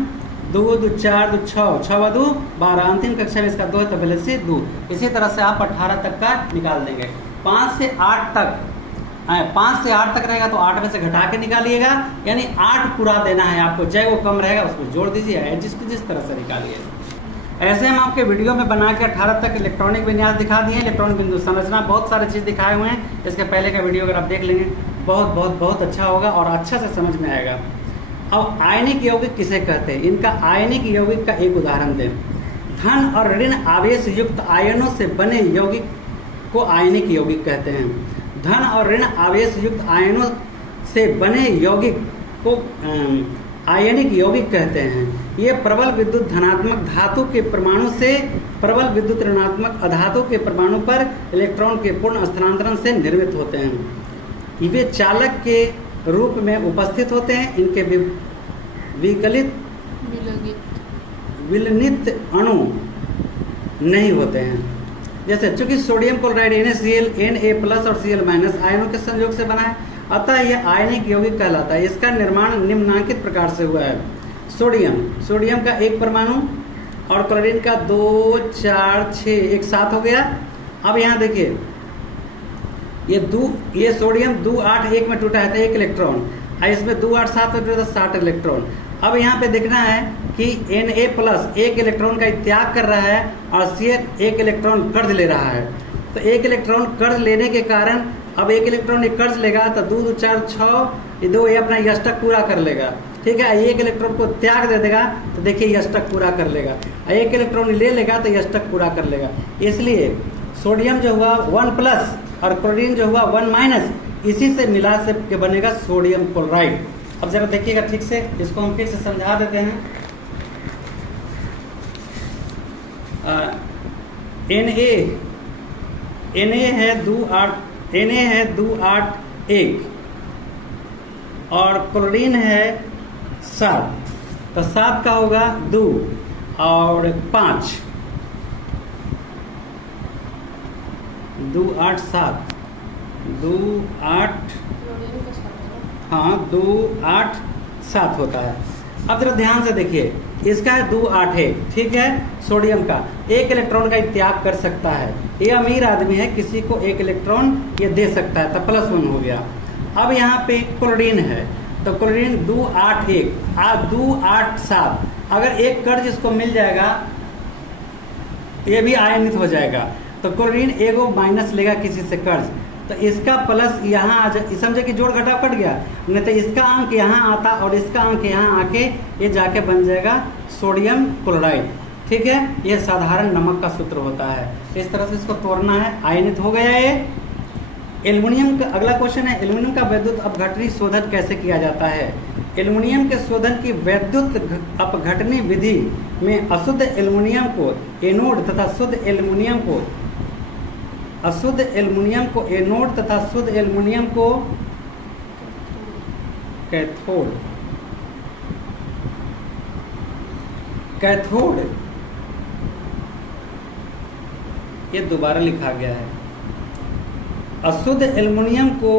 2 2 4 2 6 6 2 12, अंतिम कक्षा में इसका 2 है तो वैलेंसी 2। इसी तरह से आप 18 तक का निकाल देंगे। 5 से 8 तक रहेगा तो 8 में से घटा के निकालिएगा, यानी 8 पूरा देना है आपको। जय वो कम रहेगा उसको जोड़ दीजिए, जिस तरह से निकालिए। ऐसे हम आपके वीडियो में बना के 18 तक इलेक्ट्रॉनिक विन्यास दिखा दिए, इलेक्ट्रॉनिक बिंदु संरचना, बहुत सारे चीज़ दिखाए हुए हैं। इसके पहले का वीडियो अगर आप देख लेंगे बहुत अच्छा होगा और अच्छा से समझ में आएगा। अब आयनिक यौगिक किसे कहते हैं, इनका आयनिक यौगिक का एक उदाहरण दें। धन और ऋण आवेश युक्त आयनों से बने यौगिक को आयनिक यौगिक कहते हैं। धन और ऋण आवेश युक्त आयनों से बने यौगिक को आयनिक यौगिक कहते हैं। ये प्रबल विद्युत धनात्मक धातु के परमाणु से प्रबल विद्युत ऋणात्मक अधातु के परमाणु पर इलेक्ट्रॉन के पूर्ण स्थानांतरण से निर्मित होते हैं। वे चालक के रूप में उपस्थित होते हैं। इनके विलनित अणु नहीं होते हैं। जैसे चूंकि सोडियम क्लोराइड NaCl Na+ और Cl- आयनों के संयोग से बना है, अतः यह आयनिक यौगिक कहलाता है। इसका निर्माण निम्नलिखित प्रकार से हुआ है। सोडियम का 1 परमाणु और क्लोरीन का 2 4 6 एक साथ हो गया। अब यहाँ देखिए ये सोडियम 2 8 1 में टूटा है तो 1 इलेक्ट्रॉन, और इसमें 2 8 7 में टूटा तो 7 इलेक्ट्रॉन। अब यहाँ पे देखना है कि Na+ 1 इलेक्ट्रॉन का त्याग कर रहा है और Cl 1 इलेक्ट्रॉन कर्ज ले रहा है। तो 1 इलेक्ट्रॉन कर्ज लेने के कारण अब 1 इलेक्ट्रॉन ये कर्ज लेगा तो 2 2 4 6 2 ये अपना अष्टक पूरा कर लेगा। ठीक है, 1 इलेक्ट्रॉन को त्याग दे देगा तो देखिए ये अष्टक पूरा कर लेगा, 1 इलेक्ट्रॉन ले लेगा तो ये अष्टक पूरा कर लेगा। इसलिए सोडियम जो हुआ 1+ और क्लोरीन जो हुआ 1-, इसी से मिला से के बनेगा सोडियम क्लोराइड। अब जरा देखिएगा ठीक से, इसको हम फिर से समझा देते हैं। Na है 2 8 1 और क्लोरीन है 7, तो 7 का होगा 2 और 5, 2 8 7 2 8 हाँ 2 8 7 होता है। अब जरा ध्यान से देखिए, इसका है 2 8 1, ठीक है। सोडियम का एक इलेक्ट्रॉन का त्याग कर सकता है, ये अमीर आदमी है, किसी को एक इलेक्ट्रॉन ये दे सकता है, तो +1 हो गया। अब यहाँ पे क्लोरीन है, तो क्लोरीन 2 8 1 2 8 7, अगर एक कर्ज इसको मिल जाएगा ये भी आयनित हो जाएगा, तो क्लोरीन एगो माइनस लेगा किसी से कर्ज, तो इसका प्लस यहाँ आ जाए, समझे कि जोड़ घटाव कट गया, नहीं तो इसका अंक यहाँ आता और इसका अंक यहाँ आके ये जाके बन जाएगा सोडियम क्लोराइड, ठीक है। ये साधारण नमक का सूत्र होता है, इस तरह से इसको तोड़ना है। आयनित हो गया ये। एल्युमिनियम का अगला क्वेश्चन है, एल्युमिनियम का वैद्युत अपघटनी शोधन कैसे किया जाता है। एल्युमिनियम के शोधन की वैद्युत अपघटनी विधि में अशुद्ध एल्युमिनियम को एनोड तथा शुद्ध एल्युमिनियम को एनोड तथा शुद्ध एल्युमिनियम को कैथोड ये दोबारा लिखा गया है। अशुद्ध एल्युमिनियम को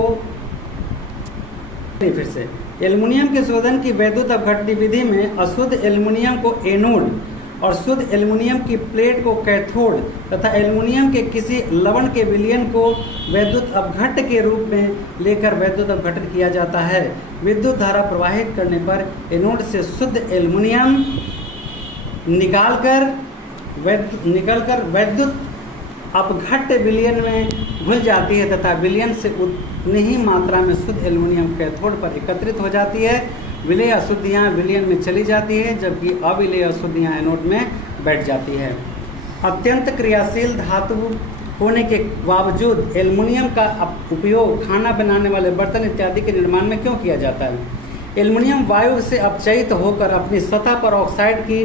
फिर से, एल्युमिनियम के शोधन की वैद्युत अपघटनी विधि में अशुद्ध एल्युमिनियम को एनोड और शुद्ध एल्युमिनियम की प्लेट को कैथोड तथा एल्युमिनियम के किसी लवण के विलयन को वैद्युत अपघट्ट के रूप में लेकर वैद्युत अपघटन किया जाता है। विद्युत धारा प्रवाहित करने पर एनोड से शुद्ध एल्युमिनियम निकालकर वैद्युत अपघट्ट विलयन में घुल जाती है तथा विलयन से उतनी ही मात्रा में शुद्ध एल्युमिनियम कैथोड पर एकत्रित हो जाती है। विलेय अशुद्धियाँ विलयन में चली जाती है, जबकि अविलेय अशुद्धियाँ एनोड में बैठ जाती है। अत्यंत क्रियाशील धातु होने के बावजूद एल्युमिनियम का उपयोग खाना बनाने वाले बर्तन इत्यादि के निर्माण में क्यों किया जाता है। एल्युमिनियम वायु से अपचयित होकर अपनी सतह पर ऑक्साइड की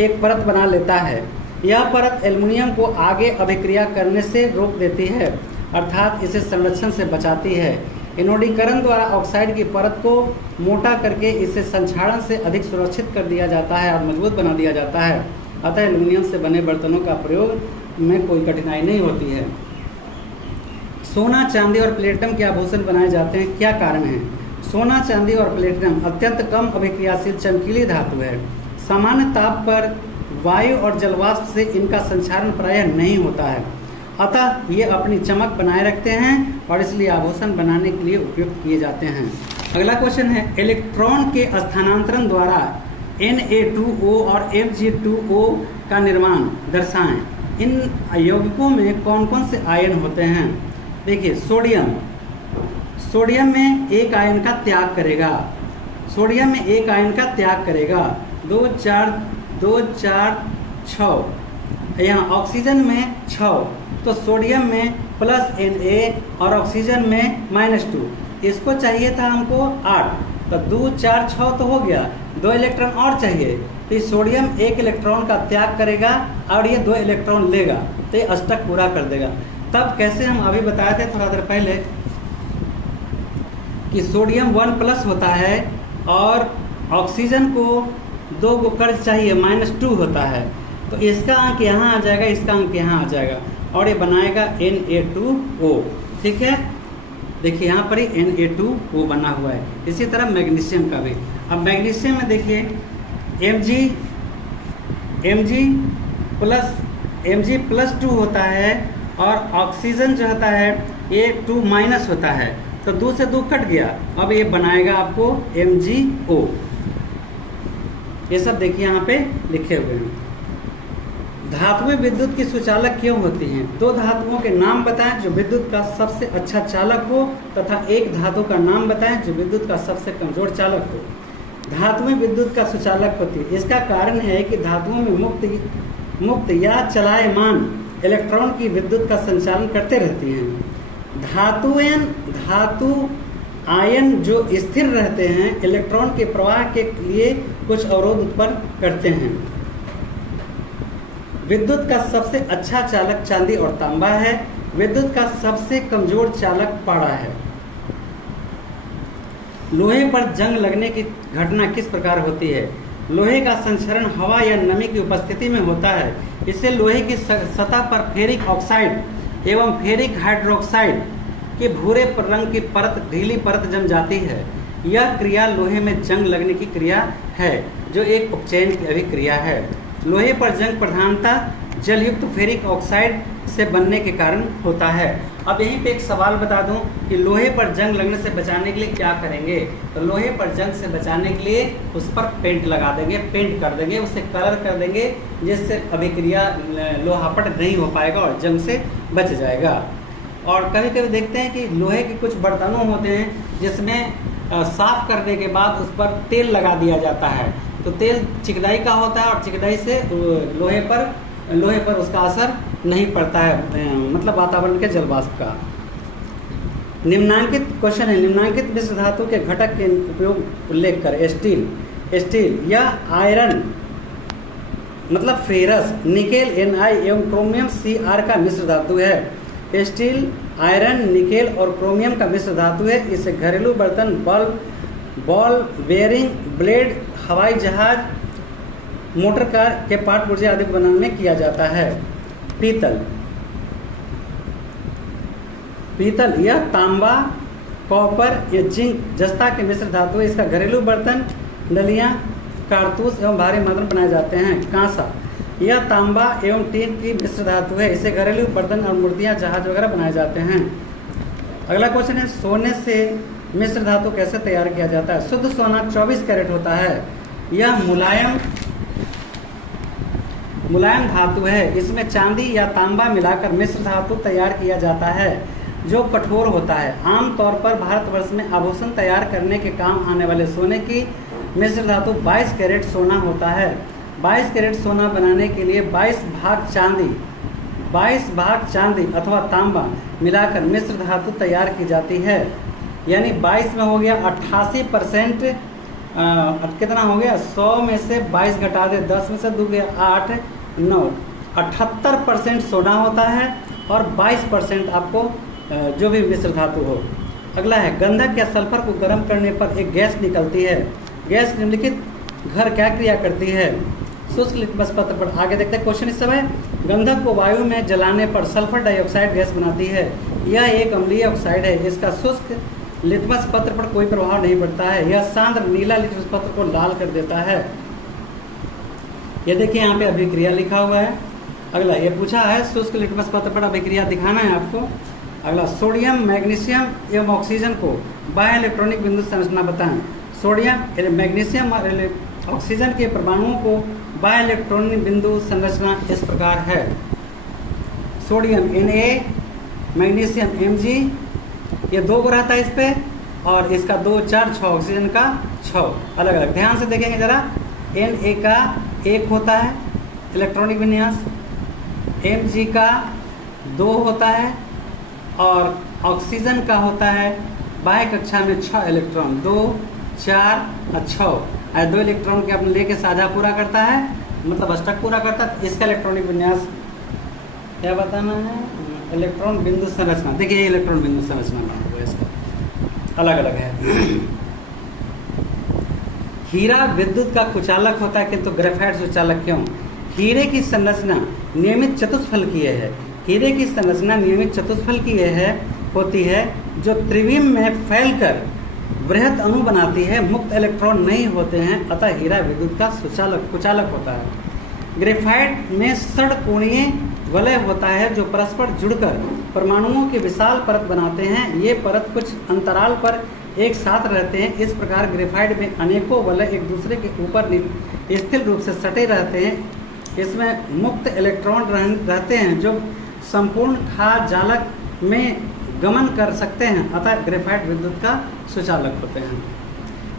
एक परत बना लेता है। यह परत एल्युमिनियम को आगे अभिक्रिया करने से रोक देती है, अर्थात इसे संरक्षण से बचाती है। एनोडीकरण द्वारा ऑक्साइड की परत को मोटा करके इसे संक्षारण से अधिक सुरक्षित कर दिया जाता है और मजबूत बना दिया जाता है। अतः एल्युमिनियम से बने बर्तनों का प्रयोग में कोई कठिनाई नहीं होती है। सोना, चांदी और प्लेटिनम के आभूषण बनाए जाते हैं, क्या कारण है। सोना, चांदी और प्लेटिनम अत्यंत कम अभिक्रियाशील चमकीली धातु है। सामान्य ताप पर वायु और जलवाष्प से इनका संचारण प्रायः नहीं होता है, अतः ये अपनी चमक बनाए रखते हैं और इसलिए आभूषण बनाने के लिए उपयोग किए जाते हैं। अगला क्वेश्चन है, इलेक्ट्रॉन के स्थानांतरण द्वारा Na2O और Mg2O का निर्माण दर्शाएं। इन यौगिकों में कौन कौन से आयन होते हैं। देखिए, सोडियम में एक आयन का त्याग करेगा, 2 4 6। यहाँ ऑक्सीजन में 6, तो सोडियम में +Na और ऑक्सीजन में -2। इसको चाहिए था हमको 8, तो 2 4 6 तो हो गया, 2 इलेक्ट्रॉन और चाहिए, तो सोडियम 1 इलेक्ट्रॉन का त्याग करेगा और ये 2 इलेक्ट्रॉन लेगा, तो ये अष्टक पूरा कर देगा। तब कैसे, हम अभी बताए थे थोड़ा देर पहले कि सोडियम 1+ होता है और ऑक्सीजन को 2 को कर्ज चाहिए, -2 होता है, तो इसका अंक यहाँ आ जाएगा, इसका अंक यहाँ आ जाएगा और ये बनाएगा Na2O, ठीक है। देखिए यहाँ पर ही Na2O बना हुआ है। इसी तरह मैग्नीशियम का भी। अब मैग्नीशियम में देखिए Mg+2 होता है और ऑक्सीजन जो होता है ये 2- होता है, तो 2 से 2 कट गया, अब ये बनाएगा आपको MgO। ये सब देखिए यहाँ पे लिखे हुए हैं। धातुएं विद्युत की सुचालक क्यों होती हैं। 2 धातुओं के नाम बताएं जो विद्युत का सबसे अच्छा चालक हो तथा एक धातु का नाम बताएं जो विद्युत का सबसे कमजोर चालक हो। धातुएं विद्युत का सुचालक होती है, इसका कारण है कि धातुओं में मुक्त या चलायमान इलेक्ट्रॉन की विद्युत का संचालन करते रहती हैं। धातु आयन जो स्थिर रहते हैं इलेक्ट्रॉन के प्रवाह के लिए कुछ अवरोध उत्पन्न करते हैं। विद्युत का सबसे अच्छा चालक चांदी और तांबा है। विद्युत का सबसे कमजोर चालक पारा है। लोहे पर जंग लगने की घटना किस प्रकार होती है। लोहे का संचरण हवा या नमी की उपस्थिति में होता है। इससे लोहे की सतह पर फेरिक ऑक्साइड एवं फेरिक हाइड्रोक्साइड की भूरे रंग की परत, ढीली परत जम जाती है। यह क्रिया लोहे में जंग लगने की क्रिया है, जो एक उपचयन की अभिक्रिया है। लोहे पर जंग प्रधानतः जलयुक्त फेरिक ऑक्साइड से बनने के कारण होता है। अब यहीं पे एक सवाल बता दूं कि लोहे पर जंग लगने से बचाने के लिए क्या करेंगे। तो लोहे पर जंग से बचाने के लिए उस पर पेंट लगा देंगे, पेंट कर देंगे, उससे कलर कर देंगे, जिससे अभिक्रिया लोहापट नहीं हो पाएगा और जंग से बच जाएगा। और कभी कभी देखते हैं कि लोहे के कुछ बर्तनों होते हैं जिसमें साफ करने के बाद उस पर तेल लगा दिया जाता है। तो तेल चिकनाई का होता है और चिकनाई से लोहे पर उसका असर नहीं पड़ता है, मतलब वातावरण के जल वाष्प का। निम्नांकित क्वेश्चन है, निम्नांकित मिश्र धातु के घटक के उपयोग उल्लेख कर। स्टील या आयरन मतलब फेरस, निकेल Na एवं क्रोमियम Cr का मिश्र धातु है। स्टील, आयरन, निकेल और क्रोमियम का मिश्र धातु है। इसे घरेलू बर्तन, बॉल बेयरिंग, ब्लेड, हवाई जहाज, मोटर कार के पार्ट पुर्जे आदि बनाने में किया जाता है। पीतल यह तांबा, कॉपर या जिंक, जस्ता के मिश्र धातु है। इसका घरेलू बर्तन, डलियां, कारतूस एवं भारी मात्रा बनाए जाते हैं। कांसा यह तांबा एवं टीन की मिश्र धातु है। इसे घरेलू बर्तन और मूर्तियां, जहाज वगैरह बनाए जाते हैं। अगला क्वेश्चन है, सोने से मिश्र धातु कैसे तैयार किया जाता है। शुद्ध सोना 24 कैरेट होता है। यह मुलायम धातु है। इसमें चांदी या तांबा मिलाकर मिश्र धातु तैयार किया जाता है, जो कठोर होता है। आमतौर पर भारतवर्ष में आभूषण तैयार करने के काम आने वाले सोने की मिश्र धातु 22 कैरेट सोना होता है। 22 कैरेट सोना बनाने के लिए 22 भाग चांदी अथवा तांबा मिलाकर मिश्र धातु तैयार की जाती है। यानी 22 में हो गया 88%, कितना हो गया 100 में से 22 घटा दे, 10 में से 2 गया 8, 9, 78% सोना होता है और 22% आपको जो भी मिश्र धातु हो। अगला है, गंधक या सल्फर को गर्म करने पर एक गैस निकलती है। गैस निम्नलिखित घर क्या क्रिया करती है। शुष्क लिटमस पत्र पर, आगे देखते हैं क्वेश्चन इस समय। गंधक को वायु में जलाने पर सल्फर डाइऑक्साइड गैस बनाती है। यह एक अम्लीय ऑक्साइड है। इसका शुष्क लिटमस पत्र पर कोई प्रभाव नहीं पड़ता है। यह सांद्र नीला लिटमस पत्र को लाल कर देता है। ये देखिए यहाँ पे अभिक्रिया लिखा हुआ है। अगला ये पूछा है, शुष्क लिटमस पत्र पर अभिक्रिया दिखाना है आपको। अगला, सोडियम, मैग्नीशियम एवं ऑक्सीजन को बाह्य इलेक्ट्रॉनिक बिंदु संरचना बताएं। सोडियम, मैग्नीशियम और ऑक्सीजन के परमाणुओं को बाह्य इलेक्ट्रॉनिक बिंदु संरचना इस प्रकार है। सोडियम Na, मैग्नीशियम Mg, ये 2 को रहता है इस पे, और इसका 2, 4, 6, ऑक्सीजन का 6, अलग अलग। ध्यान से देखेंगे जरा। Na का 1 होता है इलेक्ट्रॉनिक विन्यास, Mg का 2 होता है, और ऑक्सीजन का होता है बाह्य कक्षा में 6 इलेक्ट्रॉन, 2, 4 और 6। 2 इलेक्ट्रॉन के अपने लेके साझा पूरा करता है, मतलब अष्टक पूरा करता है। इसका इलेक्ट्रॉनिक विन्यास क्या बताना है, इलेक्ट्रॉन बिंदु संरचना। देखिए ये इलेक्ट्रॉन बिंदु संरचना बना हुआ है, इसका अलग अलग है। हीरा विद्युत का कुचालक होता है, किंतु ग्रेफाइट सुचालक क्यों। हीरे की संरचना नियमित चतुष्फलकीय है। हीरे की संरचना नियमित चतुष्फलकीय होती है, जो त्रिविम में फैलकर वृहत अणु बनाती है। मुक्त इलेक्ट्रॉन नहीं होते हैं, अतः हीरा विद्युत का कुचालक होता है। ग्रेफाइट में षडकोणीय वलय होता है, जो परस्पर जुड़कर परमाणुओं की विशाल परत बनाते हैं। ये परत कुछ अंतराल पर एक साथ रहते हैं। इस प्रकार ग्रेफाइट में अनेकों वलय एक दूसरे के ऊपर स्थिर रूप से सटे रहते हैं। इसमें मुक्त इलेक्ट्रॉन रहते हैं, जो संपूर्ण खाद जालक में गमन कर सकते हैं, अतः ग्रेफाइट विद्युत का सुचालक होते हैं।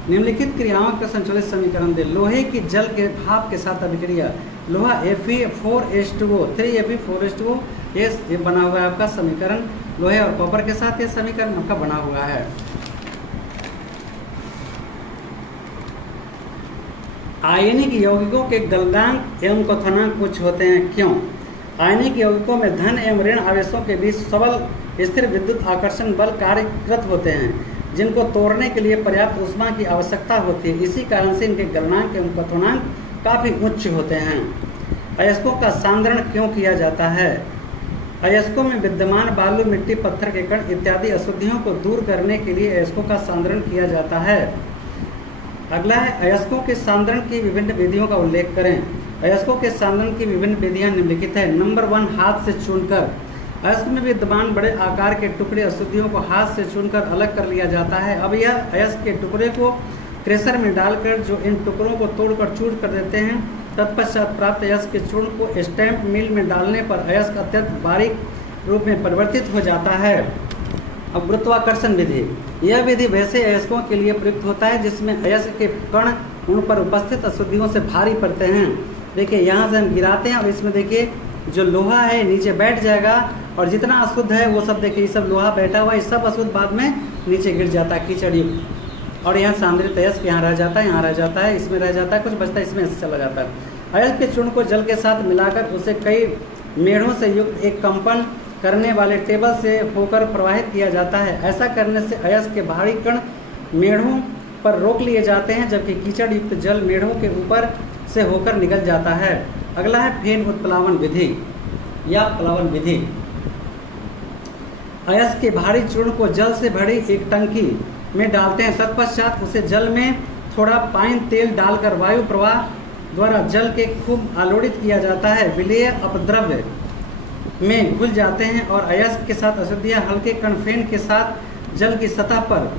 निम्नलिखित क्रियाओं का संचालित समीकरण दे। लोहे की जल के भाप के साथ अभिक्रिया, लोहा Fe4H2O 3Fe4H2O, ये बना हुआ है आपका समीकरण। लोहे और कॉपर के साथ ये समीकरण आपका बना हुआ है। आयनिक यौगिकों के गलनांक एवं क्वथनांक कुछ होते हैं, क्यों। आयनिक यौगिकों में धन एवं ऋण आवेशों के बीच सबल स्थिर विद्युत आकर्षण बल कार्यरत होते हैं, जिनको तोड़ने के लिए पर्याप्त ऊष्मा की आवश्यकता होती है। इसी कारण से इनके गलनांक एवं क्वथनांक काफ़ी उच्च होते हैं। अयस्कों का सांद्रण क्यों किया जाता है। अयस्कों में विद्यमान बालू, मिट्टी, पत्थर के कण इत्यादि अशुद्धियों को दूर करने के लिए अयस्कों का सांद्रण किया जाता है। अगला है अयस्कों के सांद्रण की विभिन्न विधियों का उल्लेख करें। अयस्कों के सांद्रण की विभिन्न विधियां निम्नलिखित है। नंबर 1, हाथ से चूनकर। अयस्क में विद्यमान बड़े आकार के टुकड़े अशुद्धियों को हाथ से चुनकर अलग कर लिया जाता है। अब यह अयस्क के टुकड़े को क्रेशर में डालकर जो इन टुकड़ों को तोड़कर चूर कर देते हैं, तत्पश्चात प्राप्त अयस्क के चूर्ण को स्टैम्प मिल में डालने पर अयस्क अत्यंत बारीक रूप में परिवर्तित हो जाता है। अब गुरुत्वाकर्षण विधि। यह विधि वैसे अयस्कों के लिए प्रयुक्त होता है जिसमें अयस्क के कण उन पर उपस्थित अशुद्धियों से भारी पड़ते हैं। देखिए यहाँ से हम गिराते हैं और इसमें देखिए जो लोहा है नीचे बैठ जाएगा और जितना अशुद्ध है वो सब देखिए, ये सब लोहा बैठा हुआ है, ये सब अशुद्ध बाद में नीचे गिर जाता है कीचड़ युक्त। और यहाँ सांद्रित अयस्क यहाँ रह जाता है, यहाँ रह जाता है, इसमें रह जाता है, कुछ बचता है, इसमें ऐसे चला जाता है। अयस्क के चूर्ण को जल के साथ मिलाकर उसे कई मेढ़ों से युक्त एक कंपन करने वाले टेबल से होकर प्रवाहित किया जाता है। ऐसा करने से अयस्क के भारी कण मेढ़ों पर रोक लिए जाते हैं, जबकि कीचड़ युक्त जल मेढ़ों के ऊपर से होकर निकल जाता है। अगला है फेन उत्प्लावन विधि या प्लावन विधि। अयस्क के भारी चूर्ण को जल से भरी एक टंकी में डालते हैं, तत्पश्चात उसे जल में थोड़ा पाइन तेल डालकर वायु प्रवाह द्वारा जल के खूब आलोड़ित किया जाता है। विलेय अपद्रव्य में घुल जाते हैं और अयस्क के साथ अशुद्धियां हल्के कण फेन के साथ जल की सतह पर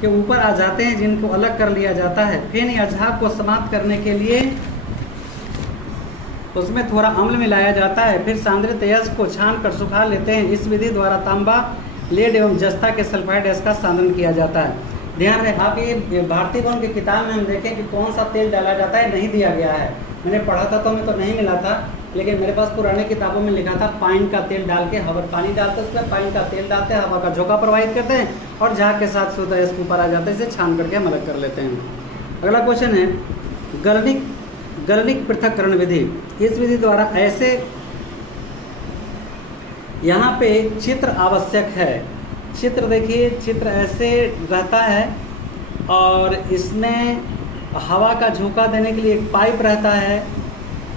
के ऊपर आ जाते हैं, जिनको अलग कर लिया जाता है। फेन या झाग को समाप्त करने के लिए उसमें थोड़ा अम्ल मिलाया जाता है, फिर सांद्रित अयस्क को छान कर सुखा लेते हैं। इस विधि द्वारा तांबा, लेड एवं जस्ता के सल्फाइड अयस्क का सांद्रण किया जाता है। ध्यान रहे आप, ये भारतीय वन की किताब में हम देखें कि कौन सा तेल डाला जाता है, नहीं दिया गया है। मैंने पढ़ा था तो हमें तो नहीं मिला था, लेकिन मेरे पास पुराने किताबों में लिखा था पाइन का तेल डाल के हवा, पानी डालते हैं उसमें पाइन का तेल डालते हैं, हवा का झोंका प्रवाहित करते हैं और झाग के साथ शुद्ध अयस्क ऊपर आ जाते हैं, इसे छान करके हम अलग कर लेते हैं। अगला क्वेश्चन है गलनिक पृथक्करण विधि। इस विधि द्वारा ऐसे यहाँ पे चित्र आवश्यक है। चित्र देखिए, चित्र ऐसे रहता है और इसमें हवा का झोंका देने के लिए एक पाइप रहता है,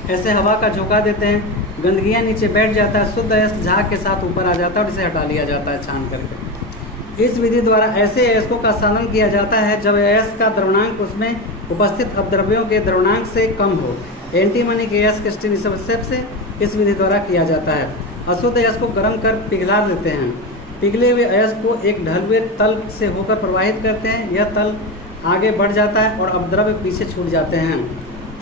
ऐसे हवा का झोंका देते हैं, गंदगियाँ नीचे बैठ जाता है, शुद्ध अयस्क झाग के साथ ऊपर आ जाता है और इसे हटा लिया जाता है छान करके। इस विधि द्वारा ऐसे अयस्कों का सांद्रण किया जाता है जब अयस्क का द्रवणांक उसमें उपस्थित अपद्रव्यों के द्रवणांक से कम हो। एंटीमनी के अयस्क स्टील से इस विधि द्वारा किया जाता है। अशुद्ध अयस्क को गर्म कर पिघला देते हैं। पिघले हुए अयस्क को एक ढलुए तल से होकर प्रवाहित करते हैं। यह तल आगे बढ़ जाता है और अपद्रव्य पीछे छूट जाते हैं।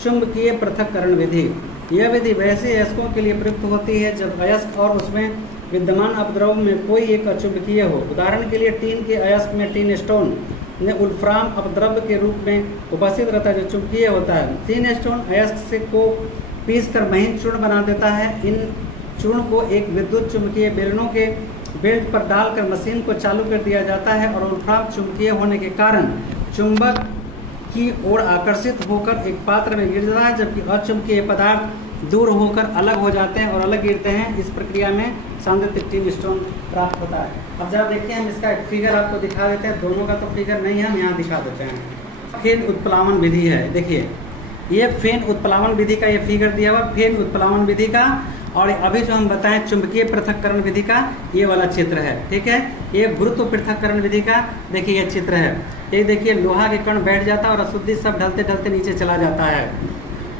चुंबकीय पृथक्करण विधि। यह विधि वैसे अयस्कों के लिए प्रयुक्त होती है जब अयस्क और उसमें विद्यमान अपद्रव्य में कोई एक अचुंबकीय हो। उदाहरण के लिए टीन के अयस्क में टीन स्टोन में वुल्फ्राम अपद्रव्य के रूप में उपस्थित रहता है जो चुंबकीय होता है। टीन स्टोन अयस्क से को पीस कर महीन चूर्ण बना देता है। इन चूर्ण को एक विद्युत चुंबकीय बेलनों के बेल्ट पर डालकर मशीन को चालू कर दिया जाता है और वुल्फ्राम चुंबकीय होने के कारण चुंबक की ओर आकर्षित होकर एक पात्र में गिर जाता है, जबकि अचुंबकीय पदार्थ दूर होकर अलग हो जाते हैं और अलग गिरते हैं। इस प्रक्रिया में सांद्रित टीन स्टोन प्राप्त होता है। अब जब देखते हैं हम इसका एक फिगर आपको दिखा देते हैं, दोनों का तो फिगर नहीं है, हम यहाँ दिखा देते हैं। फेन उत्प्लावन विधि है, देखिए ये फेन उत्प्लावन विधि का ये फिगर दिया हुआ फेन उत्प्लावन विधि का, और अभी जो हम बताएं चुंबकीय पृथक्करण विधि का ये वाला चित्र है, ठीक है। ये गुरुत्व पृथक्करण विधि का देखिए ये चित्र है। ये देखिए लोहा के कण बैठ जाता है और अशुद्धि सब ढलते ढलते नीचे चला जाता है,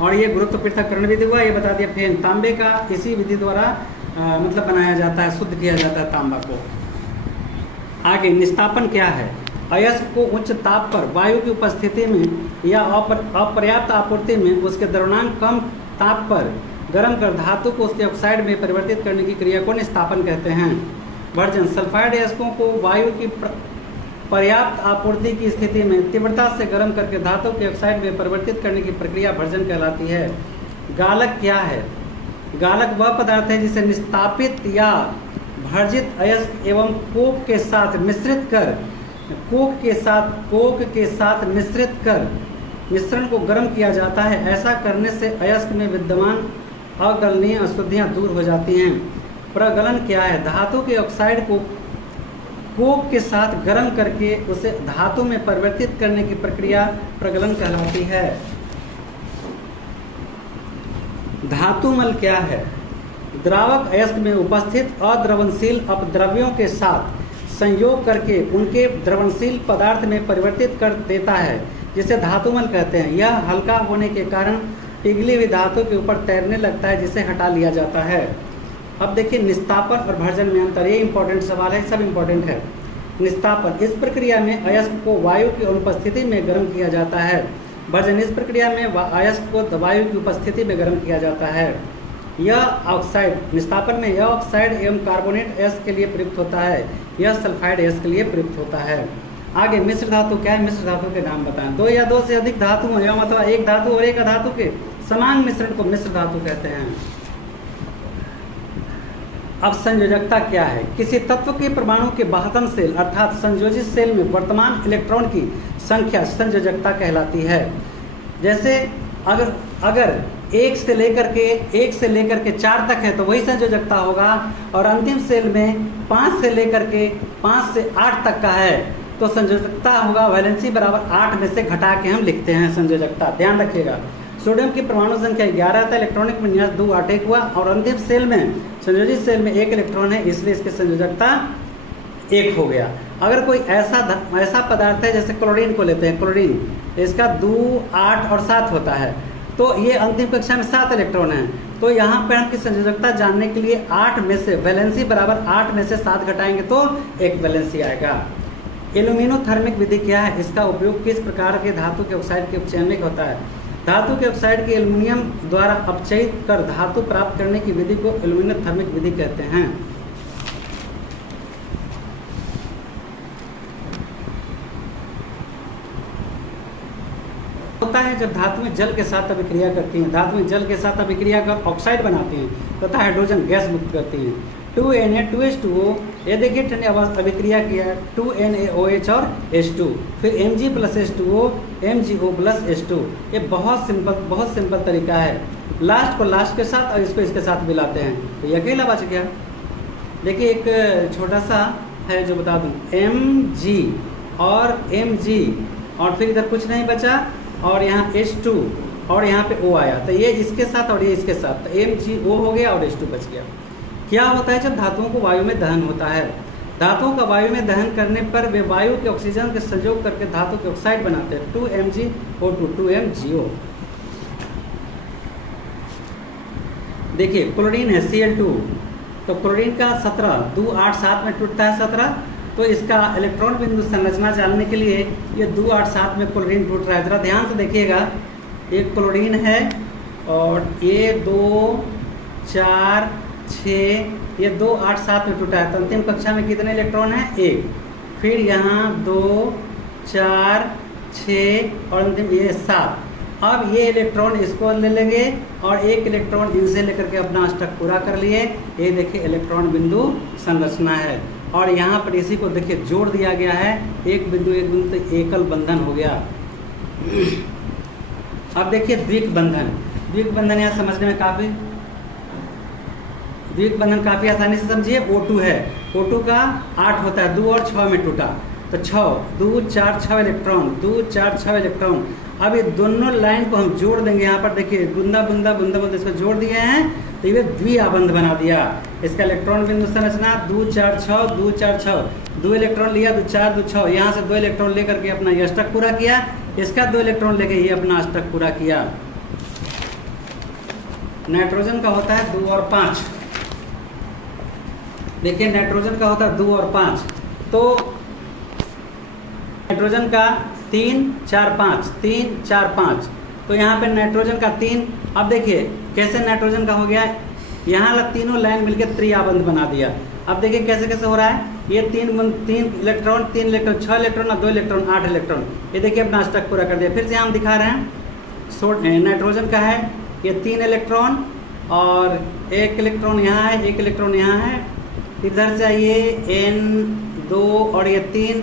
और ये गुरुत्व पृथक्करण विधि हुआ। ये बता दिया फेन तांबे का इसी विधि द्वारा मतलब बनाया जाता है, शुद्ध किया जाता है तांबा को। आगे निस्तापन क्या है। अयस्क को उच्च ताप पर वायु की उपस्थिति में या अपर्याप्त आपूर्ति में उसके द्रवणांक कम ताप पर गर्म कर धातु को उसके ऑक्साइड में परिवर्तित करने की क्रिया को निस्तापन कहते हैं। वर्जन सल्फाइड अयस्कों को वायु की पर्याप्त आपूर्ति की स्थिति में तीव्रता से गर्म करके धातु के ऑक्साइड में परिवर्तित करने की प्रक्रिया भर्जन कहलाती है। गालक क्या है। गालक वह पदार्थ है जिसे निस्तापित या भर्जित अयस्क एवं कोक के साथ मिश्रित कर मिश्रण को गर्म किया जाता है। ऐसा करने से अयस्क में विद्यमान अगलनीय अशुद्धियां दूर हो जाती हैं। प्रगलन क्या है। धातु के ऑक्साइड को कोक के साथ गर्म करके उसे धातु में परिवर्तित करने की प्रक्रिया प्रगलन कहलाती है। धातुमल क्या है। द्रावक अयस्क में उपस्थित अद्रवणशील अपद्रव्यों के साथ संयोग करके उनके द्रवणशील पदार्थ में परिवर्तित कर देता है, जिसे धातुमल कहते हैं। यह हल्का होने के कारण पिघली हुई धातु के ऊपर तैरने लगता है, जिसे हटा लिया जाता है। अब देखिए निस्तापन और भर्जन में अंतर, ये इंपॉर्टेंट सवाल है, सब इंपॉर्टेंट है। निस्तापन, इस प्रक्रिया में अयस्क को वायु की अनुपस्थिति में गर्म किया जाता है। भर्जन, इस प्रक्रिया में अयस्क को वायु की उपस्थिति में गर्म किया जाता है। यह ऑक्साइड, निस्तापन में यह ऑक्साइड एवं कार्बोनेट अयस्क के लिए प्रयुक्त होता है, यह सल्फाइड अयस्क के लिए प्रयुक्त होता है। आगे मिश्र धातु क्या है? मिश्र धातु के नाम बताएं। दो या दो से अधिक धातुओं या मतलब एक धातु और एक अधातु के समान मिश्रण को मिश्र धातु कहते हैं। अब संयोजकता क्या है? किसी तत्व के परमाणु के बाह्यतम सेल अर्थात संयोजित सेल में वर्तमान इलेक्ट्रॉन की संख्या संयोजकता कहलाती है। जैसे अगर एक से लेकर के 4 तक है तो वही संयोजकता होगा, और अंतिम सेल में 5 से लेकर के 5 से 8 तक का है तो संयोजकता होगा वैलेंसी बराबर 8 में से घटा के हम लिखते हैं संयोजकता। ध्यान रखिएगा, सोडियम की परमाणु संख्या 11 था, इलेक्ट्रॉनिक विन्यास 2 8 1 हुआ, और अंतिम सेल में संयोजित सेल में 1 इलेक्ट्रॉन है, इसलिए इसकी संयोजकता 1 हो गया। अगर कोई ऐसा पदार्थ है, जैसे क्लोरीन को लेते हैं, क्लोरीन इसका 2 8 और 7 होता है, तो ये अंतिम कक्षा में 7 इलेक्ट्रॉन हैं। तो यहाँ पर हम की संयोजकता जानने के लिए 8 में से वैलेंसी बराबर 8 में से 7 घटाएंगे तो 1 वैलेंसी आएगा। एल्यूमिनोथर्मिक विधि क्या है? इसका उपयोग किस प्रकार के धातु के ऑक्साइड के उपचयन में होता है? धातु के ऑक्साइड के एल्युमिनियम द्वारा अपचयित कर धातु प्राप्त करने की विधि को एल्यूमिनोथर्मिक विधि कहते हैं। होता है जब धातुएं जल के साथ अभिक्रिया करती हैं, धातुएं जल के साथ अभिक्रिया कर ऑक्साइड बनाती हैं तथा हाइड्रोजन गैस मुक्त करती हैं। 2Na 2H2O, ये देखिए ठंडी अभिक्रिया किया है 2NaOH और H2, फिर Mg + H2O MgO + H2। ये बहुत सिंपल तरीका है। लास्ट को लास्ट के साथ और इसको इसके साथ मिलाते हैं तो ये अकेला बच गया। देखिए एक छोटा सा है जो बता दूं, Mg और Mg और फिर इधर कुछ नहीं बचा, और यहाँ H2 और यहाँ पे O आया, तो ये इसके साथ और ये इसके साथ, तो MgO हो गया और H2 बच गया। क्या होता है जब धातुओं को वायु में दहन होता है? धातुओं का वायु में दहन करने पर वे वायु के ऑक्सीजन के संयोग करके धातु के ऑक्साइड बनाते हैं, 2MgO2 2MgO। देखिए क्लोरीन है Cl2, तो क्लोरीन का 17 2 8 7 में टूटता है 17, तो इसका इलेक्ट्रॉन बिंदु संरचना जानने के लिए ये 2 8 7 में क्लोरीन टूट रहा है। जरा ध्यान से देखिएगा, एक क्लोरीन है और ये 2 4 6, ये 2 8 7 में टूटा है, तो अंतिम कक्षा में कितने इलेक्ट्रॉन हैं? 1। फिर यहाँ 2 4 6 और अंतिम ये 7। अब ये इलेक्ट्रॉन इसको ले लेंगे और एक इलेक्ट्रॉन इनसे लेकर के अपना अष्टक पूरा कर लिए। ये देखिए इलेक्ट्रॉन बिंदु संरचना है, और यहाँ पर इसी को देखिए जोड़ दिया गया है, एक बिंदु तो एकल बंधन हो गया। अब देखिए द्विक बंधन यहाँ समझने में द्विक बंधन काफ़ी आसानी से समझिए। O2 है, O2 का 8 होता है, 2 और 6 में टूटा, तो 6 2 4 6 इलेक्ट्रॉन, 2 4 6 इलेक्ट्रॉन। अब ये दोनों लाइन को हम जोड़ देंगे, यहाँ पर देखिए बूंदा बूंदा इसको जोड़ दिए हैं, तो ये द्विआबंध बना दिया। इसका इलेक्ट्रॉन बिंदु संरचना 2 4 6 2 4 6, 2 इलेक्ट्रॉन लिया, 2 4 2 6, यहाँ से 2 इलेक्ट्रॉन लेकर के अपना ये अष्टक पूरा किया, इसका 2 इलेक्ट्रॉन लेके ये अपना अष्टक पूरा किया। नाइट्रोजन का होता है 2 और 5। देखिए नाइट्रोजन का होता है 2 और 5, तो नाइट्रोजन का 3 4 5 3 4 5, तो यहाँ पे नाइट्रोजन का 3। अब देखिए कैसे नाइट्रोजन का हो गया, यहाँ तीनों लाइन मिलकर त्रिआबंध बना दिया। अब देखिए कैसे कैसे हो रहा है, ये 3 इलेक्ट्रॉन 6 इलेक्ट्रॉन और 2 इलेक्ट्रॉन 8 इलेक्ट्रॉन। ये देखिए अपना अष्टक पूरा कर दिया। फिर से हम दिखा रहे हैं, नाइट्रोजन का है ये 3 इलेक्ट्रॉन और 1 इलेक्ट्रॉन यहाँ है, 1 इलेक्ट्रॉन यहाँ है, इधर से आइए N2 और ये 3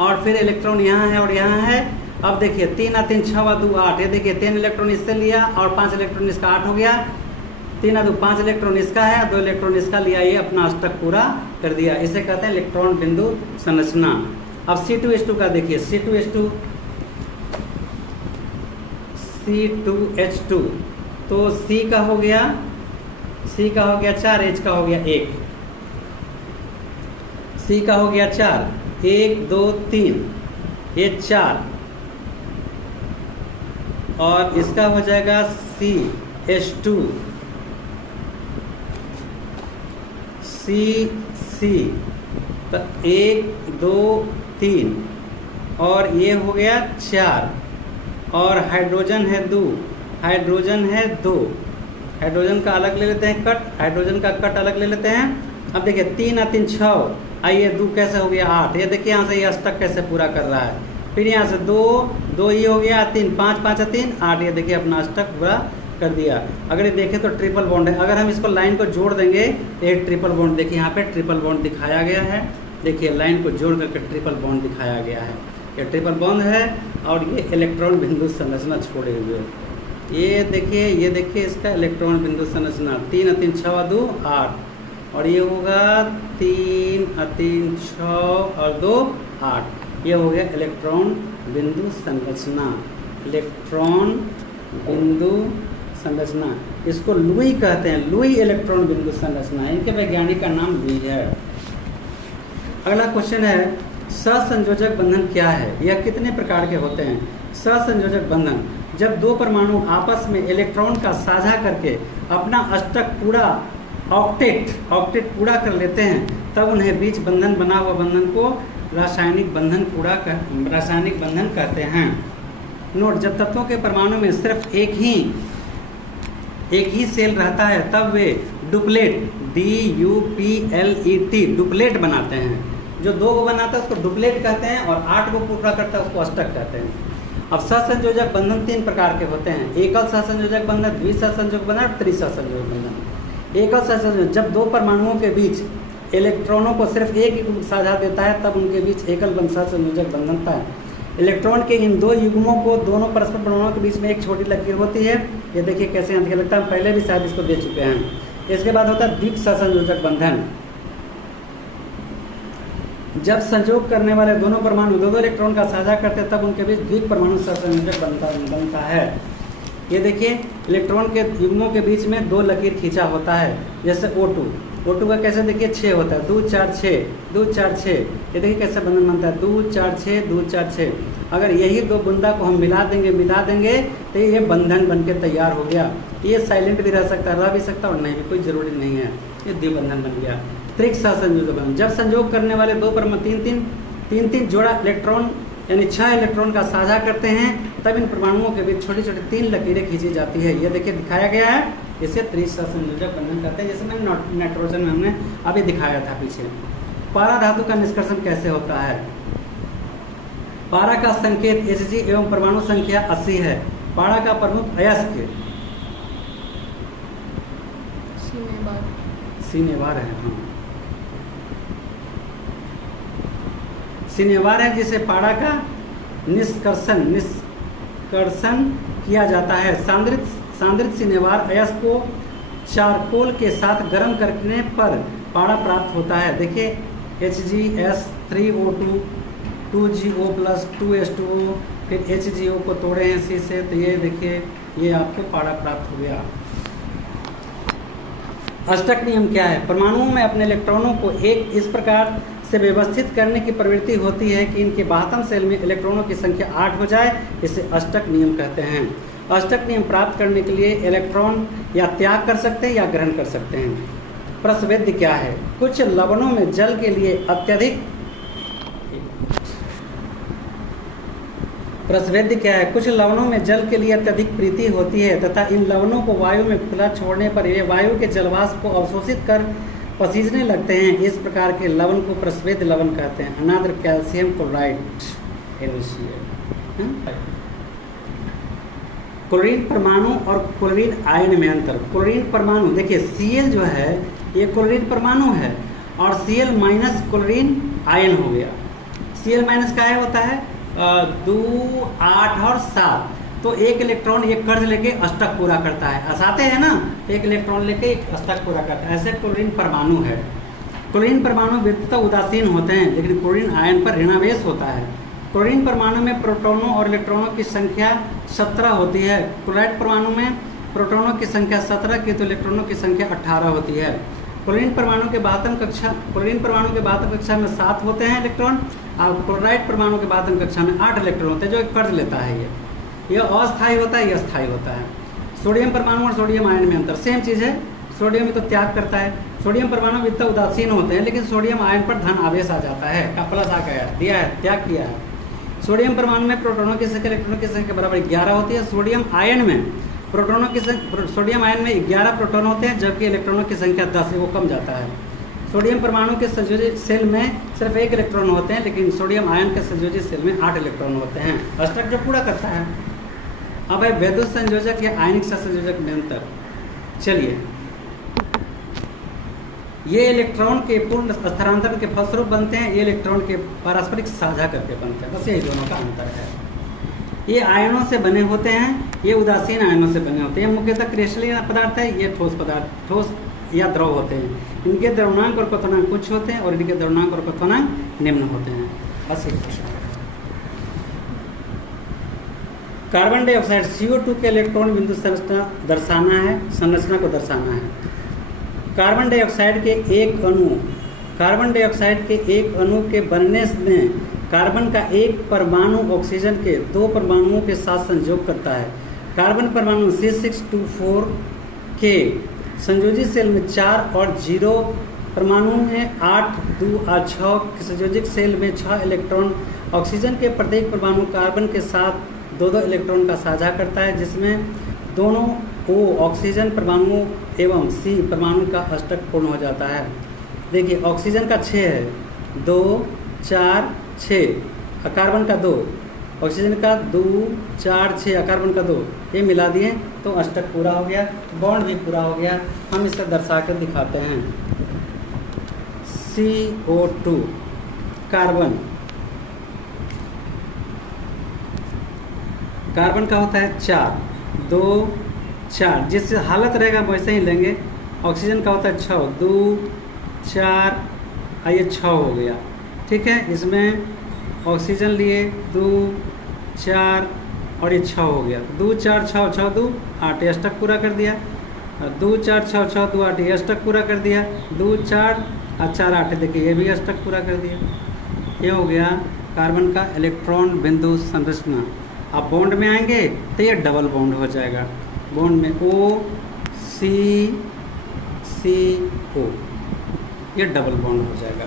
और फिर इलेक्ट्रॉन यहाँ है और यहाँ है। अब देखिए 3 और 3 6 2 8, ये देखिए 3 इलेक्ट्रॉन इससे लिया और 5 इलेक्ट्रॉन इसका 8 हो गया, 3 और 2 5 इलेक्ट्रॉन इसका है, 2 इलेक्ट्रॉन इसका लिया, ये अपना अष्टक पूरा कर दिया। इसे कहते हैं इलेक्ट्रॉन बिंदु संरचना। अब C2H2 का देखिए, C2H2, तो C का हो गया C का हो गया 4, H का हो गया 1, C का हो गया 4, 1 2 3, ये 4, और इसका हो जाएगा CH2, C, तो 1 2 3, और ये हो गया 4, और हाइड्रोजन है 2, हाइड्रोजन है 2, हाइड्रोजन का अलग ले लेते हैं कट, हाइड्रोजन का कट अलग ले लेते हैं। अब देखिए 3 और 3 6, आइए 2 कैसे हो गया 8, ये देखिए यहाँ से ये अष्टक कैसे पूरा कर रहा है। फिर यहाँ से 2 2 ये हो गया 3, 5 5 3 8, ये देखिए अपना अष्टक पूरा कर दिया। अगर ये देखें तो ट्रिपल बॉन्ड है, अगर हम इसको लाइन को जोड़ देंगे तो ये ट्रिपल बॉन्ड, देखिए यहाँ पे ट्रिपल बॉन्ड दिखाया गया है, देखिए लाइन को जोड़ करके ट्रिपल बॉन्ड दिखाया गया है, ये ट्रिपल बॉन्ड है, और ये इलेक्ट्रॉन बिंदु संरचना छोड़े हुए, ये देखिए इसका इलेक्ट्रॉन बिंदु संरचना 3 और 3 6 और 2 8, और ये होगा 3 और 3 6 और 2 8, ये हो गया इलेक्ट्रॉन बिंदु संरचना, इलेक्ट्रॉन बिंदु संरचना। इसको लुई कहते हैं, लुई इलेक्ट्रॉन बिंदु संरचना, इनके वैज्ञानिक का नाम लुई है। अगला क्वेश्चन है सहसंयोजक बंधन क्या है, यह कितने प्रकार के होते हैं। सहसंयोजक बंधन, जब दो परमाणु आपस में इलेक्ट्रॉन का साझा करके अपना अष्टक पूरा ऑक्टेट पूरा कर लेते हैं, तब उन्हें बीच बंधन बना हुआ बंधन को रासायनिक बंधन कहते हैं। नोट, जब तत्वों के परमाणु में सिर्फ एक ही सेल रहता है तब वे डुप्लेट, DUPLET, डुप्लेट बनाते हैं। जो 2 को बनाता है उसको डुप्लेट कहते हैं, और 8 को पूरा करता है उसको अष्टक कहते हैं। अब सहसंयोजक बंधन 3 प्रकार के होते हैं, एकल सहसंयोजक बंधन, द्विसहसंयोजक बंधन और त्रिसहसंयोजक बंधन। एकल सहसंयोजक, जब 2 परमाणुओं के बीच इलेक्ट्रॉनों को सिर्फ एक युग्म साझा देता है तब उनके बीच एकल सहसंयोजक बंधन बनता है। इलेक्ट्रॉन के इन 2 युग्मों को दोनों परस्पर परमाणुओं के बीच में एक छोटी लकीर होती है, ये देखिए कैसे यहाँ लगता है, पहले भी शायद इसको दे चुके हैं। इसके बाद होता है द्विसहसंयोजक बंधन, जब संयोग करने वाले दोनों परमाणु 2 इलेक्ट्रॉन का साझा करते हैं तब उनके बीच द्विपरमाणु सहसंयोजक बनता है। ये देखिए इलेक्ट्रॉन के युग्मों के बीच में 2 लकीर खींचा होता है, जैसे O2 का कैसे देखिए 6 होता है, 2 4 6 2 4 6, ये देखिए कैसे बंधन बनता है 2 4 6 2 4 6। अगर यही 2 बूंदा को हम मिला देंगे तो ये बंधन बन के तैयार हो गया। ये साइलेंट भी रह सकता है, रह भी सकता है और नहीं भी, कोई जरूरी नहीं है, ये द्विबंधन बन गया। त्रिसहसंयोजक बंधन, जब संयोग करने वाले 2 परमाणु 3 जोड़ा इलेक्ट्रॉन यानी 6 इलेक्ट्रॉन का साझा करते हैं तब इन परमाणुओं के बीच छोटी छोटी 3 लकीरें खींची जाती है, ये देखिए दिखाया गया है, इसे त्रिसहसंयोजक बंधन कहते हैं, जैसे मैंने नाइट्रोजन में हमने अभी दिखाया था पीछे। पारा धातु का निष्कर्षण कैसे होता है। पारा का संकेत Hg एवं परमाणु संख्या 80 है। पारा का प्रमुख अयस्क सिनेबार है, हाँ सिनेबार है, जिसे पारा का निष्कर्षण किया जाता है। सांद्रित सिनेबार अयस्क को चारकोल के साथ गर्म करने पर पारा प्राप्त होता है। देखिए HgS3O2 2GO + 2H2O, फिर HgO को तोड़े हैं C से, तो ये देखिए ये आपको पारा प्राप्त हो गया। अष्टक नियम क्या है। परमाणुओं में अपने इलेक्ट्रॉनों को एक इस प्रकार से व्यवस्थित करने की प्रवृत्ति होती है कि इनके बाह्यतम सेल में इलेक्ट्रॉनों की संख्या 8 हो जाए, इसे अष्टक नियम कहते हैं। अष्टक नियम प्राप्त करने के लिए इलेक्ट्रॉन या त्याग कर सकते हैं या ग्रहण कर सकते हैं। प्रसवेद्य क्या है। कुछ लवणों में जल के लिए अत्यधिक प्रसवेद्य क्या है। कुछ लवणों में जल के लिए अत्यधिक प्रीति होती है तथा इन लवणों को वायु में खुला छोड़ने पर वे वायु के जलवाष्प को अवशोषित कर पसीजने लगते हैं। इस प्रकार के लवण को प्रसवेद्य लवण कहते हैं। अनादर कैल्शियम क्लोराइड क्लोरीन परमाणु और क्लोरीन आयन में अंतर। क्लोरीन परमाणु देखिए Cl जो है ये क्लोरीन परमाणु है और Cl माइनस क्लोरीन आयन हो गया। Cl माइनस का होता है 2 8 और 7, तो एक इलेक्ट्रॉन एक कर्ज लेके अष्टक पूरा करता है। असाते हैं ना, एक इलेक्ट्रॉन लेके एक अष्टक पूरा करता है, ऐसे क्लोरीन परमाणु है। क्लोरीन परमाणु विद्युत उदासीन होते हैं लेकिन क्लोरीन आयन पर ऋणावेश होता है। क्लोरीन परमाणु में प्रोटॉनों और इलेक्ट्रॉनों की संख्या 17 होती है। क्लोराइड परमाणु में प्रोटॉनों की संख्या 17 की तो इलेक्ट्रॉनों की संख्या 18 होती है। क्लोरीन परमाणु के बातम कक्षा में 7 होते हैं इलेक्ट्रॉन, और क्लोराइड परमाणु के बातम कक्षा में 8 इलेक्ट्रॉन होते हैं, जो एक कर्ज लेता है। ये अस्थायी होता है, ये अस्थायी होता है। सोडियम परमाणु और सोडियम आयन में अंतर, सेम चीज़ है। सोडियम में तो त्याग करता है, सोडियम परमाणु इतना उदासीन होते हैं, लेकिन सोडियम आयन पर धन आवेश आ जाता है, का प्लस आ गया, दिया है, त्याग किया है। सोडियम परमाणु में प्रोटॉनों की संख्या इलेक्ट्रॉनों की संख्या बराबर 11 होती है। सोडियम आयन में 11 प्रोटॉन होते हैं, जबकि इलेक्ट्रॉनों की संख्या 10 है, वो कम जाता है। सोडियम परमाणु के संयोजित सेल में सिर्फ 1 इलेक्ट्रॉन होते हैं, लेकिन सोडियम आयन के संयोजित सेल में 8 इलेक्ट्रॉन होते हैं। अष्टक जो पूरा करता है। अब है वैद्युत संयोजक या आयनिक संयोजक में अंतर। चलिए, ये इलेक्ट्रॉन के पूर्ण स्थानांतरण के फलस्वरूप बनते हैं, ये इलेक्ट्रॉन के पारस्परिक साझा करके बनते हैं, बस यही दोनों का अंतर है। ये आयनों से बने होते हैं, ये उदासीन आयनों से बने होते हैं। मुख्यतः क्रिस्टलीय पदार्थ है, ये ठोस या द्रव होते हैं। इनके द्रव्यमान और क्वथनांक उच्च होते हैं और इनके द्रव्यमान और क्वथनांक निम्न होते हैं। बस एक प्रश्न। कार्बन डाइऑक्साइड CO2 के इलेक्ट्रॉन बिंदु संरचना को दर्शाना है। कार्बन डाइऑक्साइड के एक अणु के बनने में कार्बन का एक परमाणु ऑक्सीजन के 2 परमाणुओं के साथ संयोग करता है। कार्बन परमाणु C624 के संयोजित सेल में 4 और 0 परमाणु में 8, 2 और 6 संयोजित सेल में 6 इलेक्ट्रॉन ऑक्सीजन के प्रत्येक परमाणु कार्बन के साथ 2-2 इलेक्ट्रॉन का साझा करता है, जिसमें दोनों O ऑक्सीजन परमाणु एवं C परमाणु का अष्टक पूर्ण हो जाता है। देखिए, ऑक्सीजन का 6 है, 2, 4, 6, कार्बन का 2, ऑक्सीजन का 2, 4, 6, कार्बन का 2, ये मिला दिए तो अष्टक पूरा हो गया, बॉन्ड भी पूरा हो गया। हम इसका दर्शा कर दिखाते हैं। CO2 कार्बन का होता है 4, 2, 4, जिससे हालत रहेगा वैसे ही लेंगे। ऑक्सीजन का होता है 6, 2, 4, ये 6 हो गया, ठीक है। इसमें ऑक्सीजन लिए 2, 4 और ये 6 हो गया। 2, 4, 6, 6, 2, 8, अष्टक पूरा कर दिया। 2, 4, 6, 6, 2, 8, ये अष्टक पूरा कर दिया। 2, 4 और 4, 8, देखिए ये भी अष्टक पूरा कर दिया। ये हो गया कार्बन का इलेक्ट्रॉन बिंदु संरचना। अब बॉन्ड में आएंगे तो ये डबल बॉन्ड हो जाएगा। बॉन्ड में O C C O, ये डबल बॉन्ड हो जाएगा।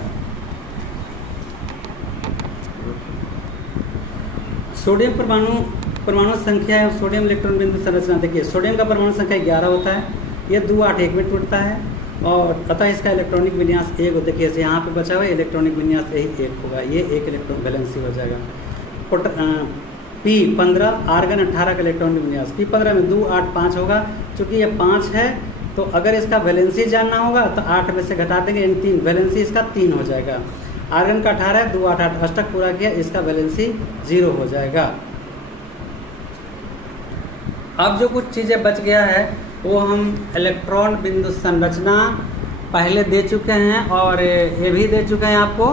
सोडियम परमाणु संख्या है, सोडियम इलेक्ट्रॉन बिंदु संरचना। देखिए, सोडियम का परमाणु संख्या 11 होता है, ये 2, 8 एक में टूटता है, और अतः इसका इलेक्ट्रॉनिक विन्यास 1 हो। देखिए यहाँ पे बचा हुआ इलेक्ट्रॉनिक विन्यास यही 1 होगा, ये 1 इलेक्ट्रॉन वैलेंसी हो जाएगा। P15 आर्गन 18 का इलेक्ट्रॉनिक विन्यास। P15 में 2, 8, 5 होगा। चूँकि ये 5 है तो अगर इसका वैलेंसी जानना होगा तो 8 में से घटा देंगे, यानी 3, वैलेंसी इसका 3 हो जाएगा। आर्गन का 18 है, 2, 8, 8 अष्टक पूरा किया, इसका वैलेंसी 0 हो जाएगा। अब जो कुछ चीज़ें बच गया है वो हम इलेक्ट्रॉन बिंदु संरचना पहले दे चुके हैं, और ये भी दे चुके हैं आपको,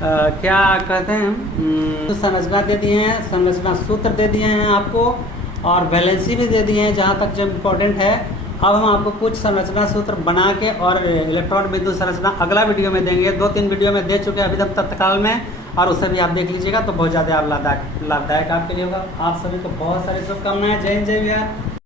क्या कहते हैं, संरचना दे दिए हैं, संरचना सूत्र दे दिए हैं आपको, और वैलेंसी भी दे दिए हैं जहाँ तक जो इम्पोर्टेंट है। अब हम आपको कुछ संरचना सूत्र बना के और इलेक्ट्रॉन बिंदु संरचना अगला वीडियो में देंगे। 2-3 वीडियो में दे चुके हैं अभी तक तत्काल में, और उसे भी आप देख लीजिएगा तो बहुत ज़्यादा लाभदायक आपके लिए होगा। आप सभी को बहुत सारी शुभकामनाएं। जय हिंद, जय बिहार।